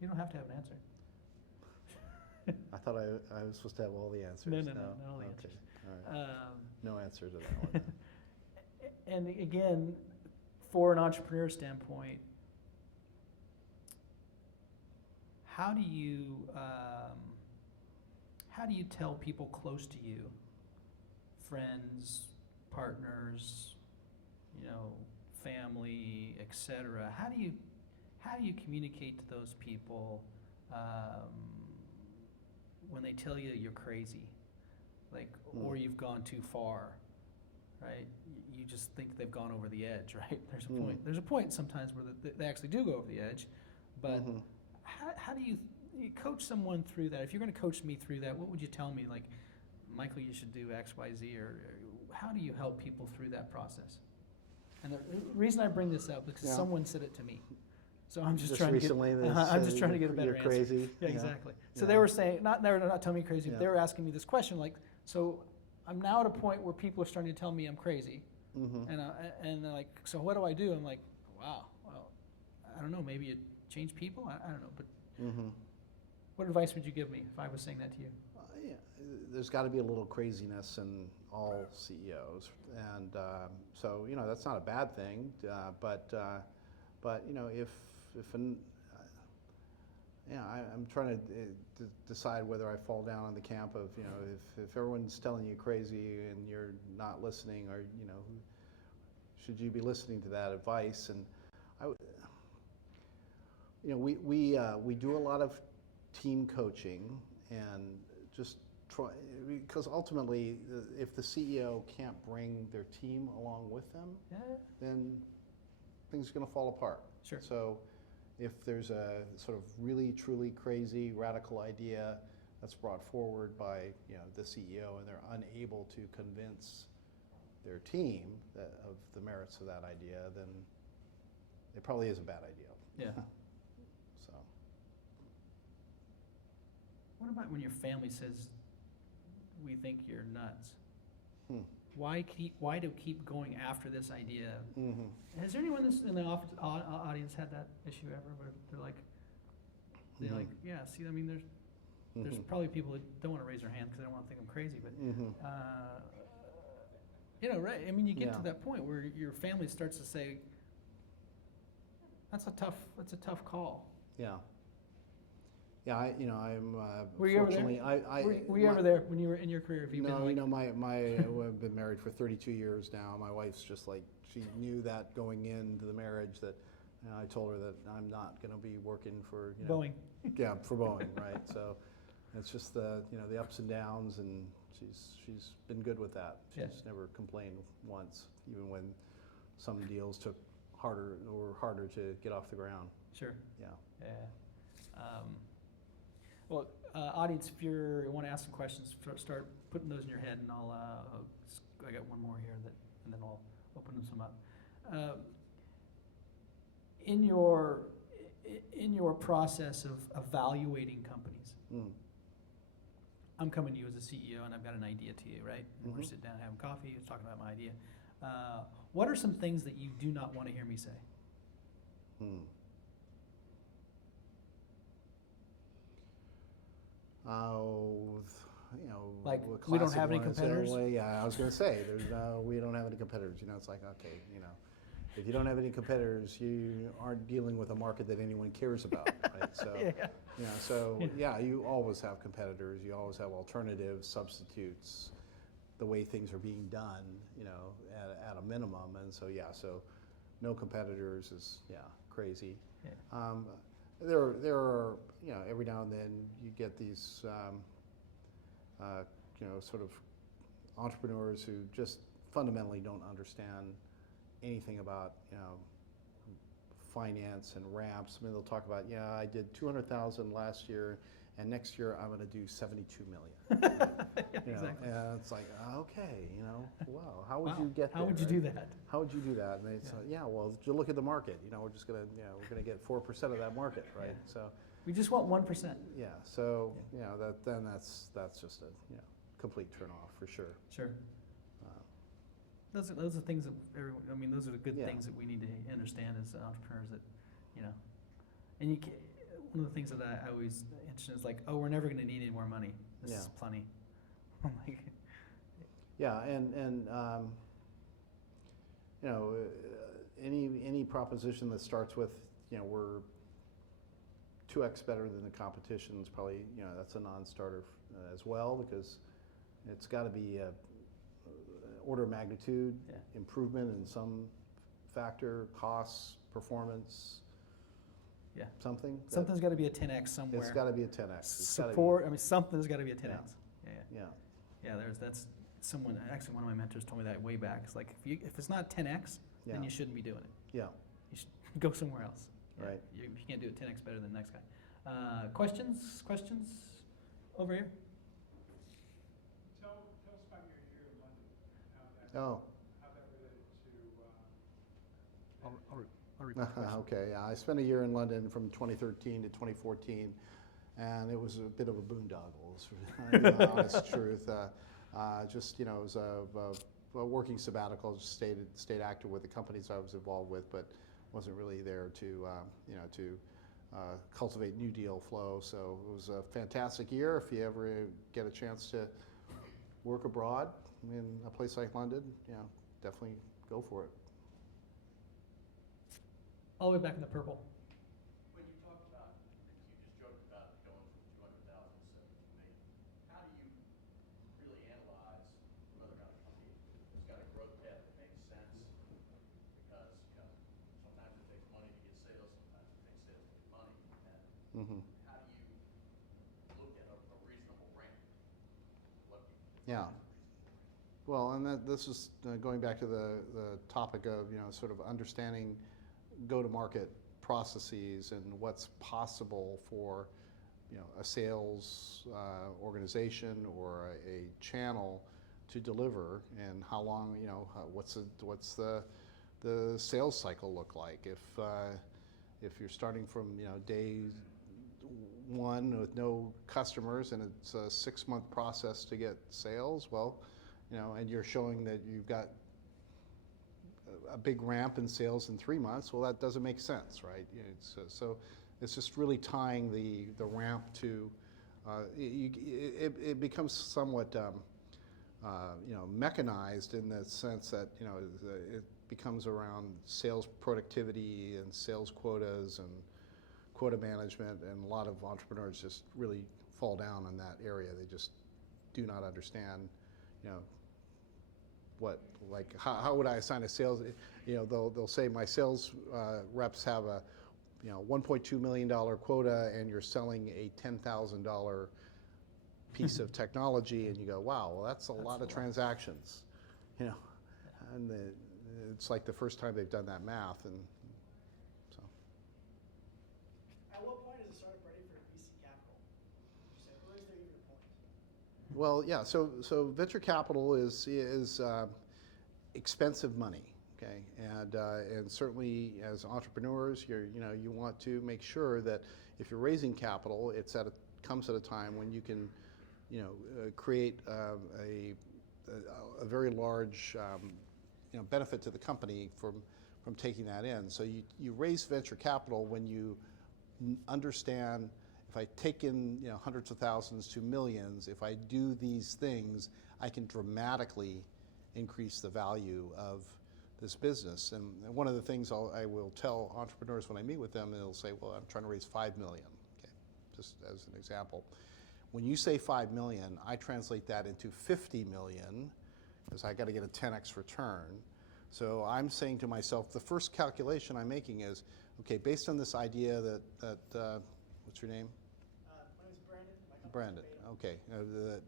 You don't have to have an answer. I thought I was supposed to have all the answers. No, not all the answers. All right. No answer to that one. And again, for an entrepreneur standpoint, how do you tell people close to you, friends, partners, you know, family, etc.? How do you communicate to those people when they tell you you're crazy, like, or you've gone too far, right? You just think they've gone over the edge, right? There's a point. There's a point sometimes where they actually do go over the edge, but how do you coach someone through that? If you're going to coach me through that, what would you tell me? Like, Michael, you should do X, Y, Z, or how do you help people through that process? And the reason I bring this up is because someone said it to me. So I'm just trying to get. I'm just trying to get a better answer. You're crazy. Yeah, exactly. So they were saying, they're not telling me crazy, but they were asking me this question, like, so I'm now at a point where people are starting to tell me I'm crazy, and they're like, so what do I do? I'm like, wow, well, I don't know, maybe you change people. I don't know, but what advice would you give me if I was saying that to you? There's got to be a little craziness in all CEOs, and so, you know, that's not a bad thing. But you know, I'm trying to decide whether I fall down on the camp of, you know, if everyone's telling you crazy and you're not listening, or, you know, should you be listening to that advice? And you know, we do a lot of team coaching, and just try, because ultimately, if the CEO can't bring their team along with them, then things are going to fall apart. Sure. So if there's a sort of really, truly crazy, radical idea that's brought forward by, you know, the CEO, and they're unable to convince their team of the merits of that idea, then it probably is a bad idea. Yeah. So. What about when your family says, we think you're nuts? Why do keep going after this idea? Has there anyone in the audience had that issue ever, where they're like, yeah, see, I mean, there's probably people that don't want to raise their hand because they don't want to think I'm crazy, but you know, right? I mean, you get to that point where your family starts to say, that's a tough call. Yeah. Yeah, I'm were you fortunately, ever there? Were you ever there when you were in your career? Have you been like, you know, I've been married for 32 years now. My wife's just like, she knew that going into the marriage, that, you know, I told her that I'm not going to be working for, you know, Boeing. Yeah, for Boeing, right? So it's just the, you know, the ups and downs, and she's been good with that. She's never complained once, even when some deals took harder to get off the ground. Sure. Yeah. Well, audience, if you want to ask some questions, start putting those in your head, and I got one more here, and then I'll open some up. In in your process of evaluating companies, I'm coming to you as a CEO and I've got an idea to you, right? And we're sitting down having coffee, talking about my idea. What are some things that you do not want to hear me say? Like we don't have any competitors? Yeah, I was going to say, we don't have any competitors. It's like, okay, if you don't have any competitors, you aren't dealing with a market that anyone cares about, right? So, you always have competitors. You always have alternatives, substitutes, the way things are being done, at a minimum. And so, so no competitors is, crazy. Yeah. There are, every now and then you get these, sort of entrepreneurs who just fundamentally don't understand anything about, finance and ramps. I mean, they'll talk about, I did 200,000 last year, and next year I'm going to do 72 million. Exactly. And it's like, okay, wow, how would you get there? How would you do that? How would you do that? And they say, well, you look at the market. We're just going to, we're going to get 4% of that market, right? Yeah. So we just want 1%. yeah. So that's just a complete turnoff for sure. Sure. Those are things that everyone. I mean, those are the good things that we need to understand as entrepreneurs. That, and you. One of the things that I always interested is like, oh, we're never going to need any more money. This is plenty. I'm like, yeah, and any proposition that starts with we're 2x better than the competition is probably that's a non-starter as well, because it's got to be a order of magnitude improvement in some factor, costs, performance. Yeah. Something's got to be a 10x somewhere. It's got to be a 10x. Support. I mean, something's got to be a 10x. Yeah. Yeah. That's someone. Actually, one of my mentors told me that way back. It's like if it's not 10x, then you shouldn't be doing it. Yeah. You should go somewhere else. Yeah. Right. You can't do it 10x better than the next guy. Questions over here. Tell us about your year in London. Oh. How that related to. I'll repeat the question. Okay, I spent a year in London from 2013 to 2014, and it was a bit of a boondoggle, the honest truth. It was a working sabbatical. Just stayed active with the companies I was involved with, but wasn't really there to cultivate new deal flow. So it was a fantastic year. If you ever get a chance to work abroad in a place like London, definitely go for it. All the way back in the purple. When you talk about, you just joked about going from 200,000 to 72 million, how do you really analyze whether or not a company has got a growth path that makes sense? Because sometimes it takes money to get sales, sometimes it takes sales to get money. And how do you look at a reasonable ramp? Yeah. Well, and this is going back to the topic of sort of understanding go-to-market processes and what's possible for a sales organization or a channel to deliver, and how long what's the sales cycle look like if you're starting from day one with no customers and it's a 6-month process to get sales, well, and you're showing that you've got a big ramp in sales in 3 months, well, that doesn't make sense, right? So it's just really tying the ramp to, it becomes somewhat mechanized in the sense that it becomes around sales productivity and sales quotas and quota management, and a lot of entrepreneurs just really fall down in that area. They just do not understand, how would I assign a sales? They'll say my sales reps have a $1.2 million quota, and you're selling a $10,000 piece of technology, and you go, wow, well, that's a lot of transactions, and it's like the first time they've done that math, and so. At what point is a startup ready for VC capital? Or is there even a point? Well, yeah. So venture capital is expensive money. Okay, and certainly as entrepreneurs, you want to make sure that if you're raising capital, comes at a time when you can, create a very large, benefit to the company from taking that in. So you raise venture capital when you understand, if I take in hundreds of thousands to millions, if I do these things, I can dramatically increase the value of this business. And one of the things I will tell entrepreneurs when I meet with them, they'll say, well, I'm trying to raise 5 million, okay, just as an example. When you say 5 million, I translate that into 50 million, because I got to get a 10x return. So I'm saying to myself, the first calculation I'm making is, okay, based on this idea that what's your name? My name is Brandon. My company's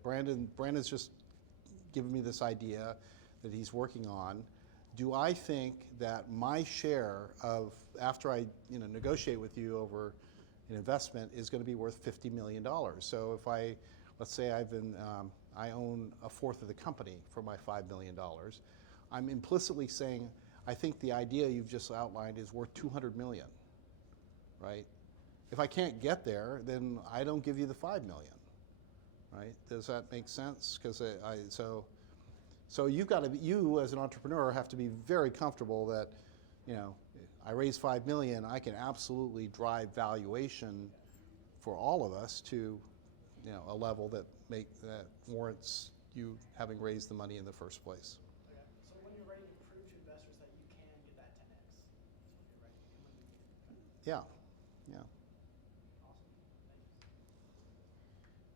Brandon, okay. Brandon's just given me this idea that he's working on. Do I think that my share of, after I negotiate with you over an investment, is going to be worth $50 million? So if let's say I own a fourth of the company for my $5 million, I'm implicitly saying, I think the idea you've just outlined is worth 200 million, right? If I can't get there, then I don't give you the 5 million, right? Does that make sense? Because so you as an entrepreneur have to be very comfortable that, I raise 5 million, I can absolutely drive valuation for all of us to, a level that warrants you having raised the money in the first place. Okay. So when you're ready to prove to investors that you can get that 10x, you're ready. Yeah, yeah. Awesome. Thank you.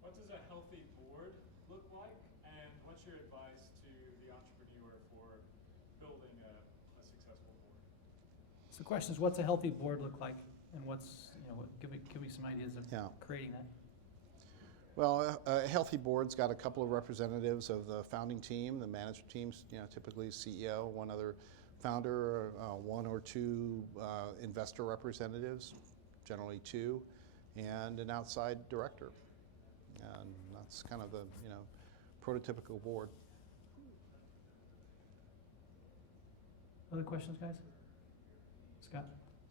What does a healthy board look like, and what's your advice to the entrepreneur for building a successful board? So the question is, what's a healthy board look like, and give me some ideas of creating that. Well, a healthy board's got a couple of representatives of the founding team, the management teams, typically CEO, one other founder, one or two investor representatives, generally two, and an outside director. And that's kind of the, prototypical board. Other questions, guys? Scott?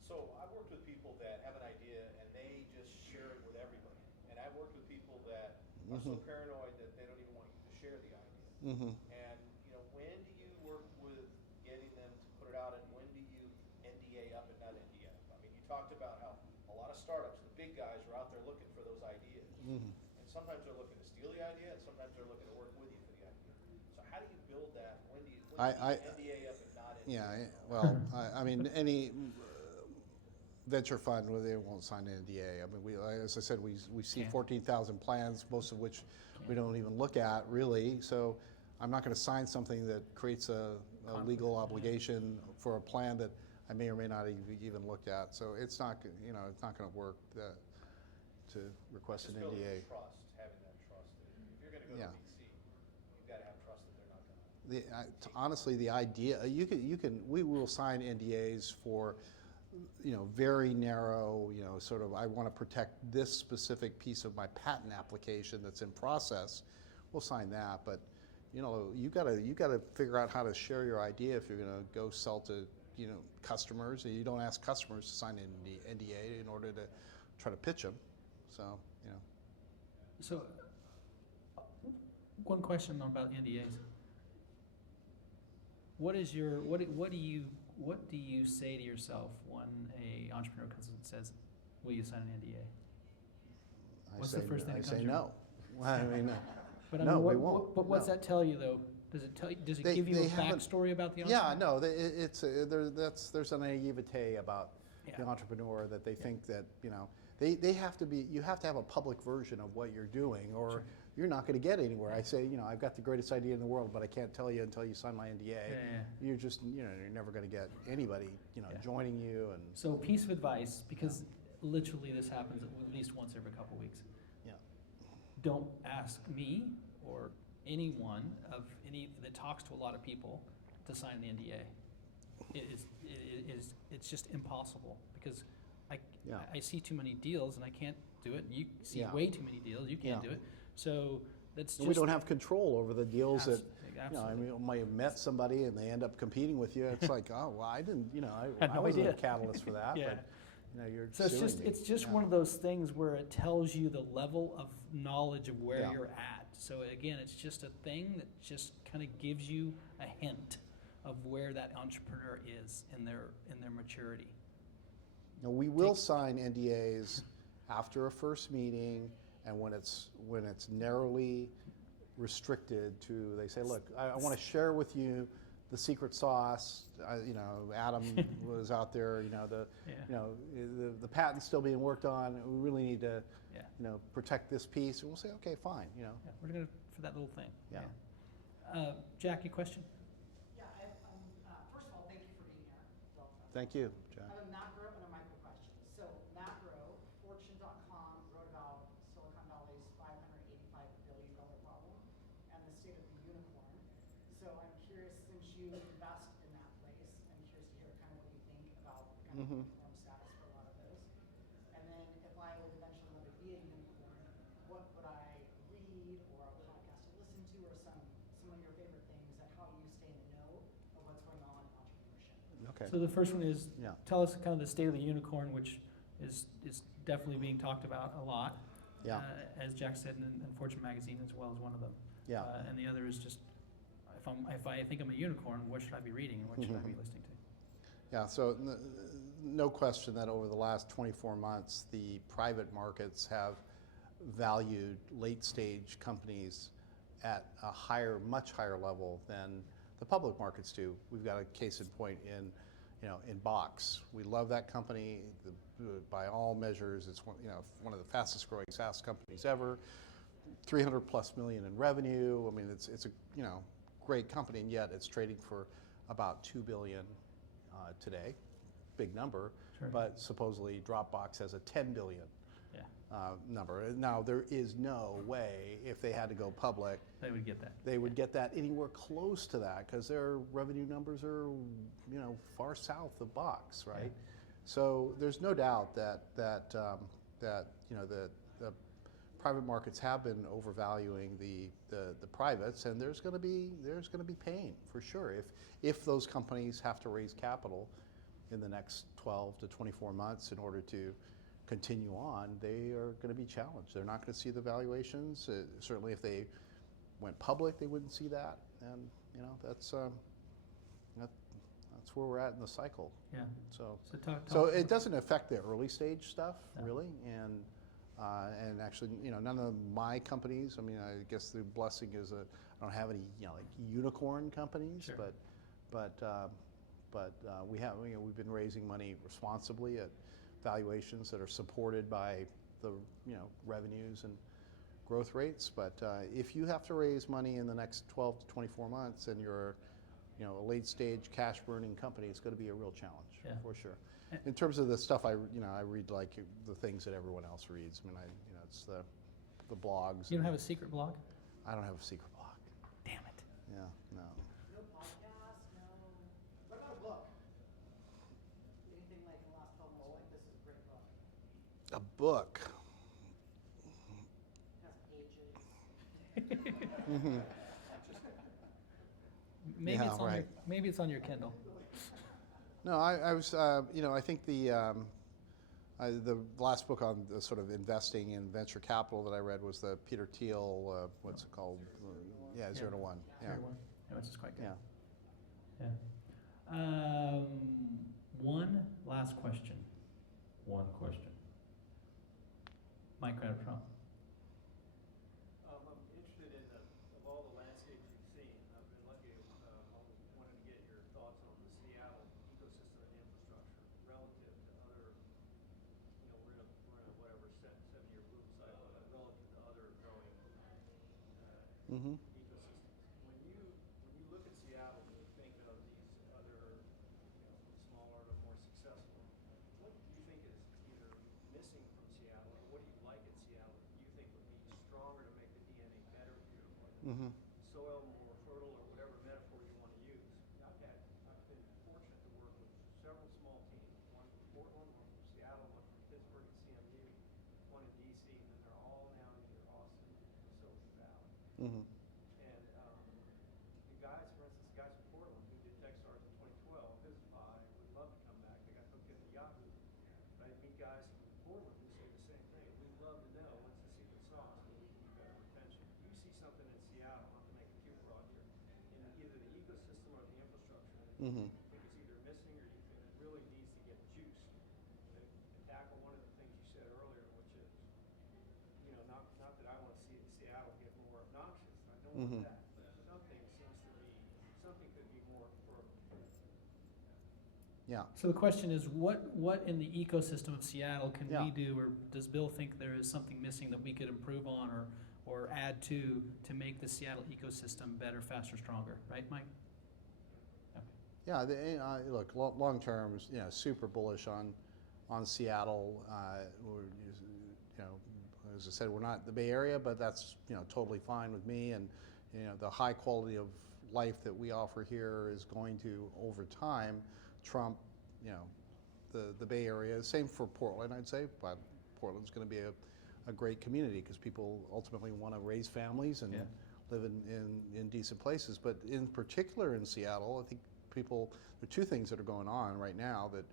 So I've worked with people that have an idea and they just share it with everybody. And I've worked with people that are so paranoid that they don't even want you to share the idea. Mm-hmm. And when do you work with getting them to put it out, and when do you NDA up and not NDA up? I mean, you talked about how a lot of startups, the big guys, are out there looking for those ideas. Mm-hmm. And sometimes they're looking to steal the idea, and sometimes they're looking to work with you for the idea. So how do you build that? When do you NDA up and not NDA? Yeah, well, I mean, any venture fund, they won't sign an NDA. I mean, as I said, we see 14,000 plans, most of which we don't even look at, really. So I'm not going to sign something that creates a legal obligation for a plan that I may or may not even looked at. So it's not, it's not going to work to request an Just building NDA. trust, having that trust. If you're going to go to VC, you've got to have trust that they're not going to. Honestly, the idea we will sign NDAs for, very narrow, sort of, I want to protect this specific piece of my patent application that's in process. We'll sign that, but you got to figure out how to share your idea if you're going to go sell to customers. And you don't ask customers to sign an NDA in order to try to pitch them. So So one question about NDAs. What do you say to yourself when a entrepreneur comes and says, "Will you sign an NDA?" What's the first thing that comes to your mind? Well, I mean, But no, we won't. But what's No. that tell you, though? Does it give you a backstory about the entrepreneur? Yeah, no, there's a naivete about the entrepreneur that they think that they have to be. You have to have a public version of what you're doing, or you're not going to get anywhere. I say, I've got the greatest idea in the world, but I can't tell you until you sign my NDA. You're just, you're never going to get anybody, joining you. And So, piece of advice, because literally this happens at least once every couple of weeks. yeah, Don't ask me or anyone that talks to a lot of people to sign an NDA. It's just impossible, because I see too many deals and I can't do it. You see way too many deals, you can't do it. So that's just, we don't have control over the deals that absolutely. I mean, you might have met somebody and they end up competing with you. It's like, oh, well, I didn't, Had I no wasn't idea. a catalyst for that, Yeah. but you're So suing me. it's just Yeah. one of those things where it tells you the level of knowledge of where Yeah. you're at. So again, it's just a thing that just kind of gives you a hint of where that entrepreneur is in their maturity. Now, we will sign NDAs after a first meeting, and when it's narrowly restricted to, they say, look, I want to share with you the secret sauce. Adam was out there. The patent's still being worked on. We really need to, Yeah. protect this piece. And we'll say, okay, fine. Yeah, we're gonna for that little thing. Yeah. Jack, your question? Yeah, first of all, thank you for being here. Well, Thank you, Jack. I have a macro and a micro question. So macro, Fortune.com wrote about Silicon Valley's $585 billion problem and the state of the unicorn. So I'm curious, since you invest in that place, I'm curious to hear kind of what you think about the kind of unicorn status for a lot of those. And then if I would eventually want to be a unicorn, what would I read or a podcast to listen to or some of your favorite things and how you stay in the know of what's going on in entrepreneurship? Okay. So the first one is, Yeah. tell us kind of the state of the unicorn, which is definitely being talked about a lot. Yeah. As Jack said in Fortune magazine as well as one of them. Yeah. And the other is just, if I think I'm a unicorn, what should I be reading and what should I be listening to? Yeah, so no question that over the last 24 months, the private markets have valued late-stage companies at a much higher level than the public markets do. We've got a case in point in Box. We love that company. By all measures, it's one of the fastest-growing SaaS companies ever. 300 plus million in revenue. I mean, it's a great company, and yet it's trading for about $2 billion today. Big number, Sure. but supposedly Dropbox has a $10 billion Yeah, number. Now, there is no way, if they had to go public, they would get that. they would get that anywhere close to that, because their revenue numbers are, far south of Box, right? Yeah. So there's no doubt that the private markets have been overvaluing the privates, and there's going to be pain for sure if those companies have to raise capital in the next 12 to 24 months in order to continue on. They are going to be challenged. They're not going to see the valuations. Certainly, if they went public, they wouldn't see that, and that's where we're at in the cycle. Yeah. So talk it doesn't affect the early stage stuff No. really, and actually, none of my companies. I mean, I guess the blessing is that I don't have any, like unicorn companies, Sure. but we have, we've been raising money responsibly at valuations that are supported by the, revenues and growth rates. But if you have to raise money in the next 12 to 24 months, and you're, a late stage cash burning company, it's going to be a real challenge. Yeah. For sure. In terms of the stuff I read like the things that everyone else reads. I mean, it's the blogs. You don't have a secret blog? I don't have a secret blog. Damn it. Yeah, no. No podcast, no. What about a book? Anything like in the last 12 months, like this is a great book. A book. It has pages. Maybe it's on your Kindle. No, I was, I think the last book on the sort of investing in venture capital that I read was the Peter Thiel, what's it called? Yeah, 0 to 1. Yeah. 0 to 1. Yeah, which is quite good. Yeah. Yeah. One last question. One question. Mike, right up front. I'm interested in of all the landscapes you've seen. I've been lucky. I wanted to get your thoughts on the Seattle ecosystem and infrastructure relative to other. We're in a whatever 7-year boom cycle, but relative to other growing Mm-hmm. ecosystems. When you look at Seattle, and you think of these other smaller or more successful. What do you think is either missing from Seattle, or what do you like at Seattle that you think would be stronger to make the DNA better for you? Mm-hmm. Soil more fertile, or whatever metaphor you want to use. I've been fortunate to work with several small teams, one from Portland, one from Seattle, one from Pittsburgh at CMU, one in DC, and they're all now in either Austin or Silicon Valley. Mm-hmm. And the Mm-hmm. I think it's either missing or you think it really needs to get juiced. To tackle one of the things you said earlier, which is, you know, not that I want to see Seattle get more obnoxious. I don't Mm-hmm. want that. But something could be more affordable. Yeah. So the question is, what in the ecosystem of Seattle can Yeah. we do, or does Bill think there is something missing that we could improve on or add to make the Seattle ecosystem better, faster, stronger? Right, Mike? Yeah, look, long term, you know, super bullish on Seattle. We're, you know, as I said, we're not the Bay Area, but that's, you know, totally fine with me. And you know, the high quality of life that we offer here is going to, over time, trump, you know, the Bay Area. Same for Portland, I'd say. But Portland's going to be a great community because people ultimately want to raise families and live in decent places. But in particular in Seattle, I think there are two things that are going on right now that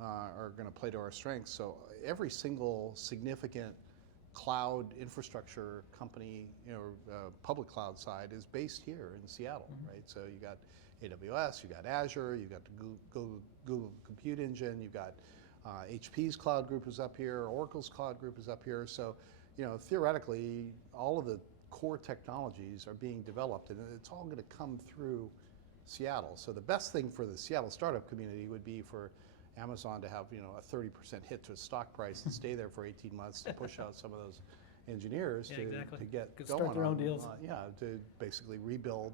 are going to play to our strengths. So every single significant cloud infrastructure company, you know, public cloud side is based here in Seattle, right? So you got AWS, you got Azure, you got the Google Compute Engine, you've got HP's cloud group is up here, Oracle's cloud group is up here. So, you know, theoretically, all of the core technologies are being developed, and it's all going to come through Seattle. So the best thing for the Seattle startup community would be for Amazon to have, you know, a 30% hit to its stock price and stay there for 18 months to push out some of those engineers to get Could going start their own deals. to basically rebuild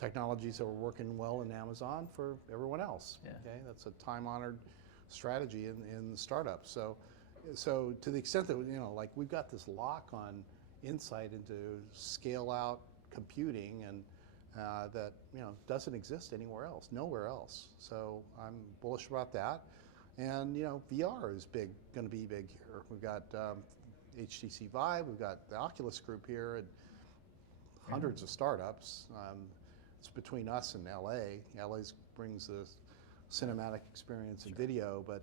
technologies that were working well in Amazon for everyone else. Yeah. Okay, that's a time-honored strategy in startups. So to the extent that, you know, like we've got this lock on insight into scale-out computing and that, you know, doesn't exist anywhere else, nowhere else. So I'm bullish about that. And, you know, VR is going to be big here. We've got HTC Vive, we've got the Oculus group here, and hundreds of startups. It's between us and LA. LA brings the cinematic experience in video, but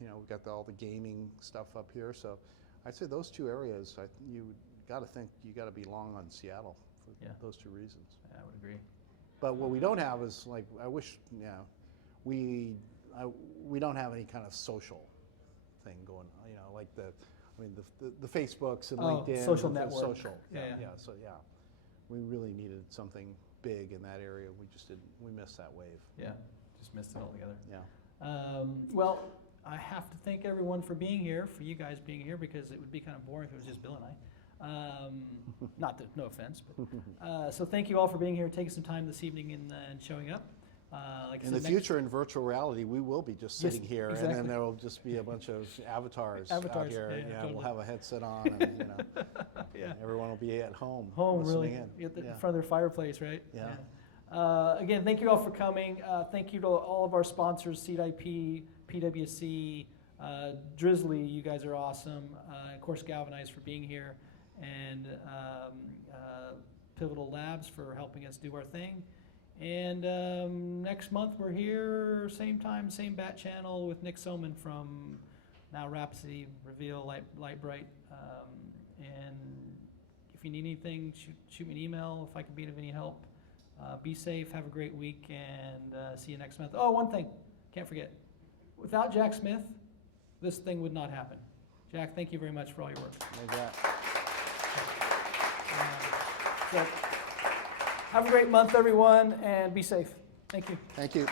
you know, we've got all the gaming stuff up here. So I'd say those two areas, you got to think you got to be long on Seattle for those two reasons. I would agree. But what we don't have is, like, I wish, you know, we don't have any kind of social thing going on, you know, like the Facebooks and LinkedIn. Social and network. Social. Yeah. So we really needed something big in that area. We missed that wave. Yeah, just missed it altogether. Yeah. Well, I have to thank everyone for being here, for you guys being here, because it would be kind of boring if it was just Bill and I. No offense, but so thank you all for being here, taking some time this evening and showing up. Like I In said, the future, in virtual reality, we will be just sitting here, exactly. and then there will just be a bunch of avatars out here. yeah, totally. We'll have a headset on, and you know, Yeah. everyone will be at home really, listening in. in front of their fireplace, right? Yeah. Again, thank you all for coming. Thank you to all of our sponsors, CIP, PwC, Drizzly, you guys are awesome. Of course, Galvanize for being here, and Pivotal Labs for helping us do our thing. And next month we're here, same time, same bat channel with Nick Soman from now Rhapsody, Reveal, Lightbright. And if you need anything, shoot me an email if I can be of any help. Be safe, have a great week, and see you next month. Oh, one thing, can't forget. Without Jack Smith, this thing would not happen. Jack, thank you very much for all your work. Yeah. Have a great month, everyone, and be safe. Thank you. Thank you.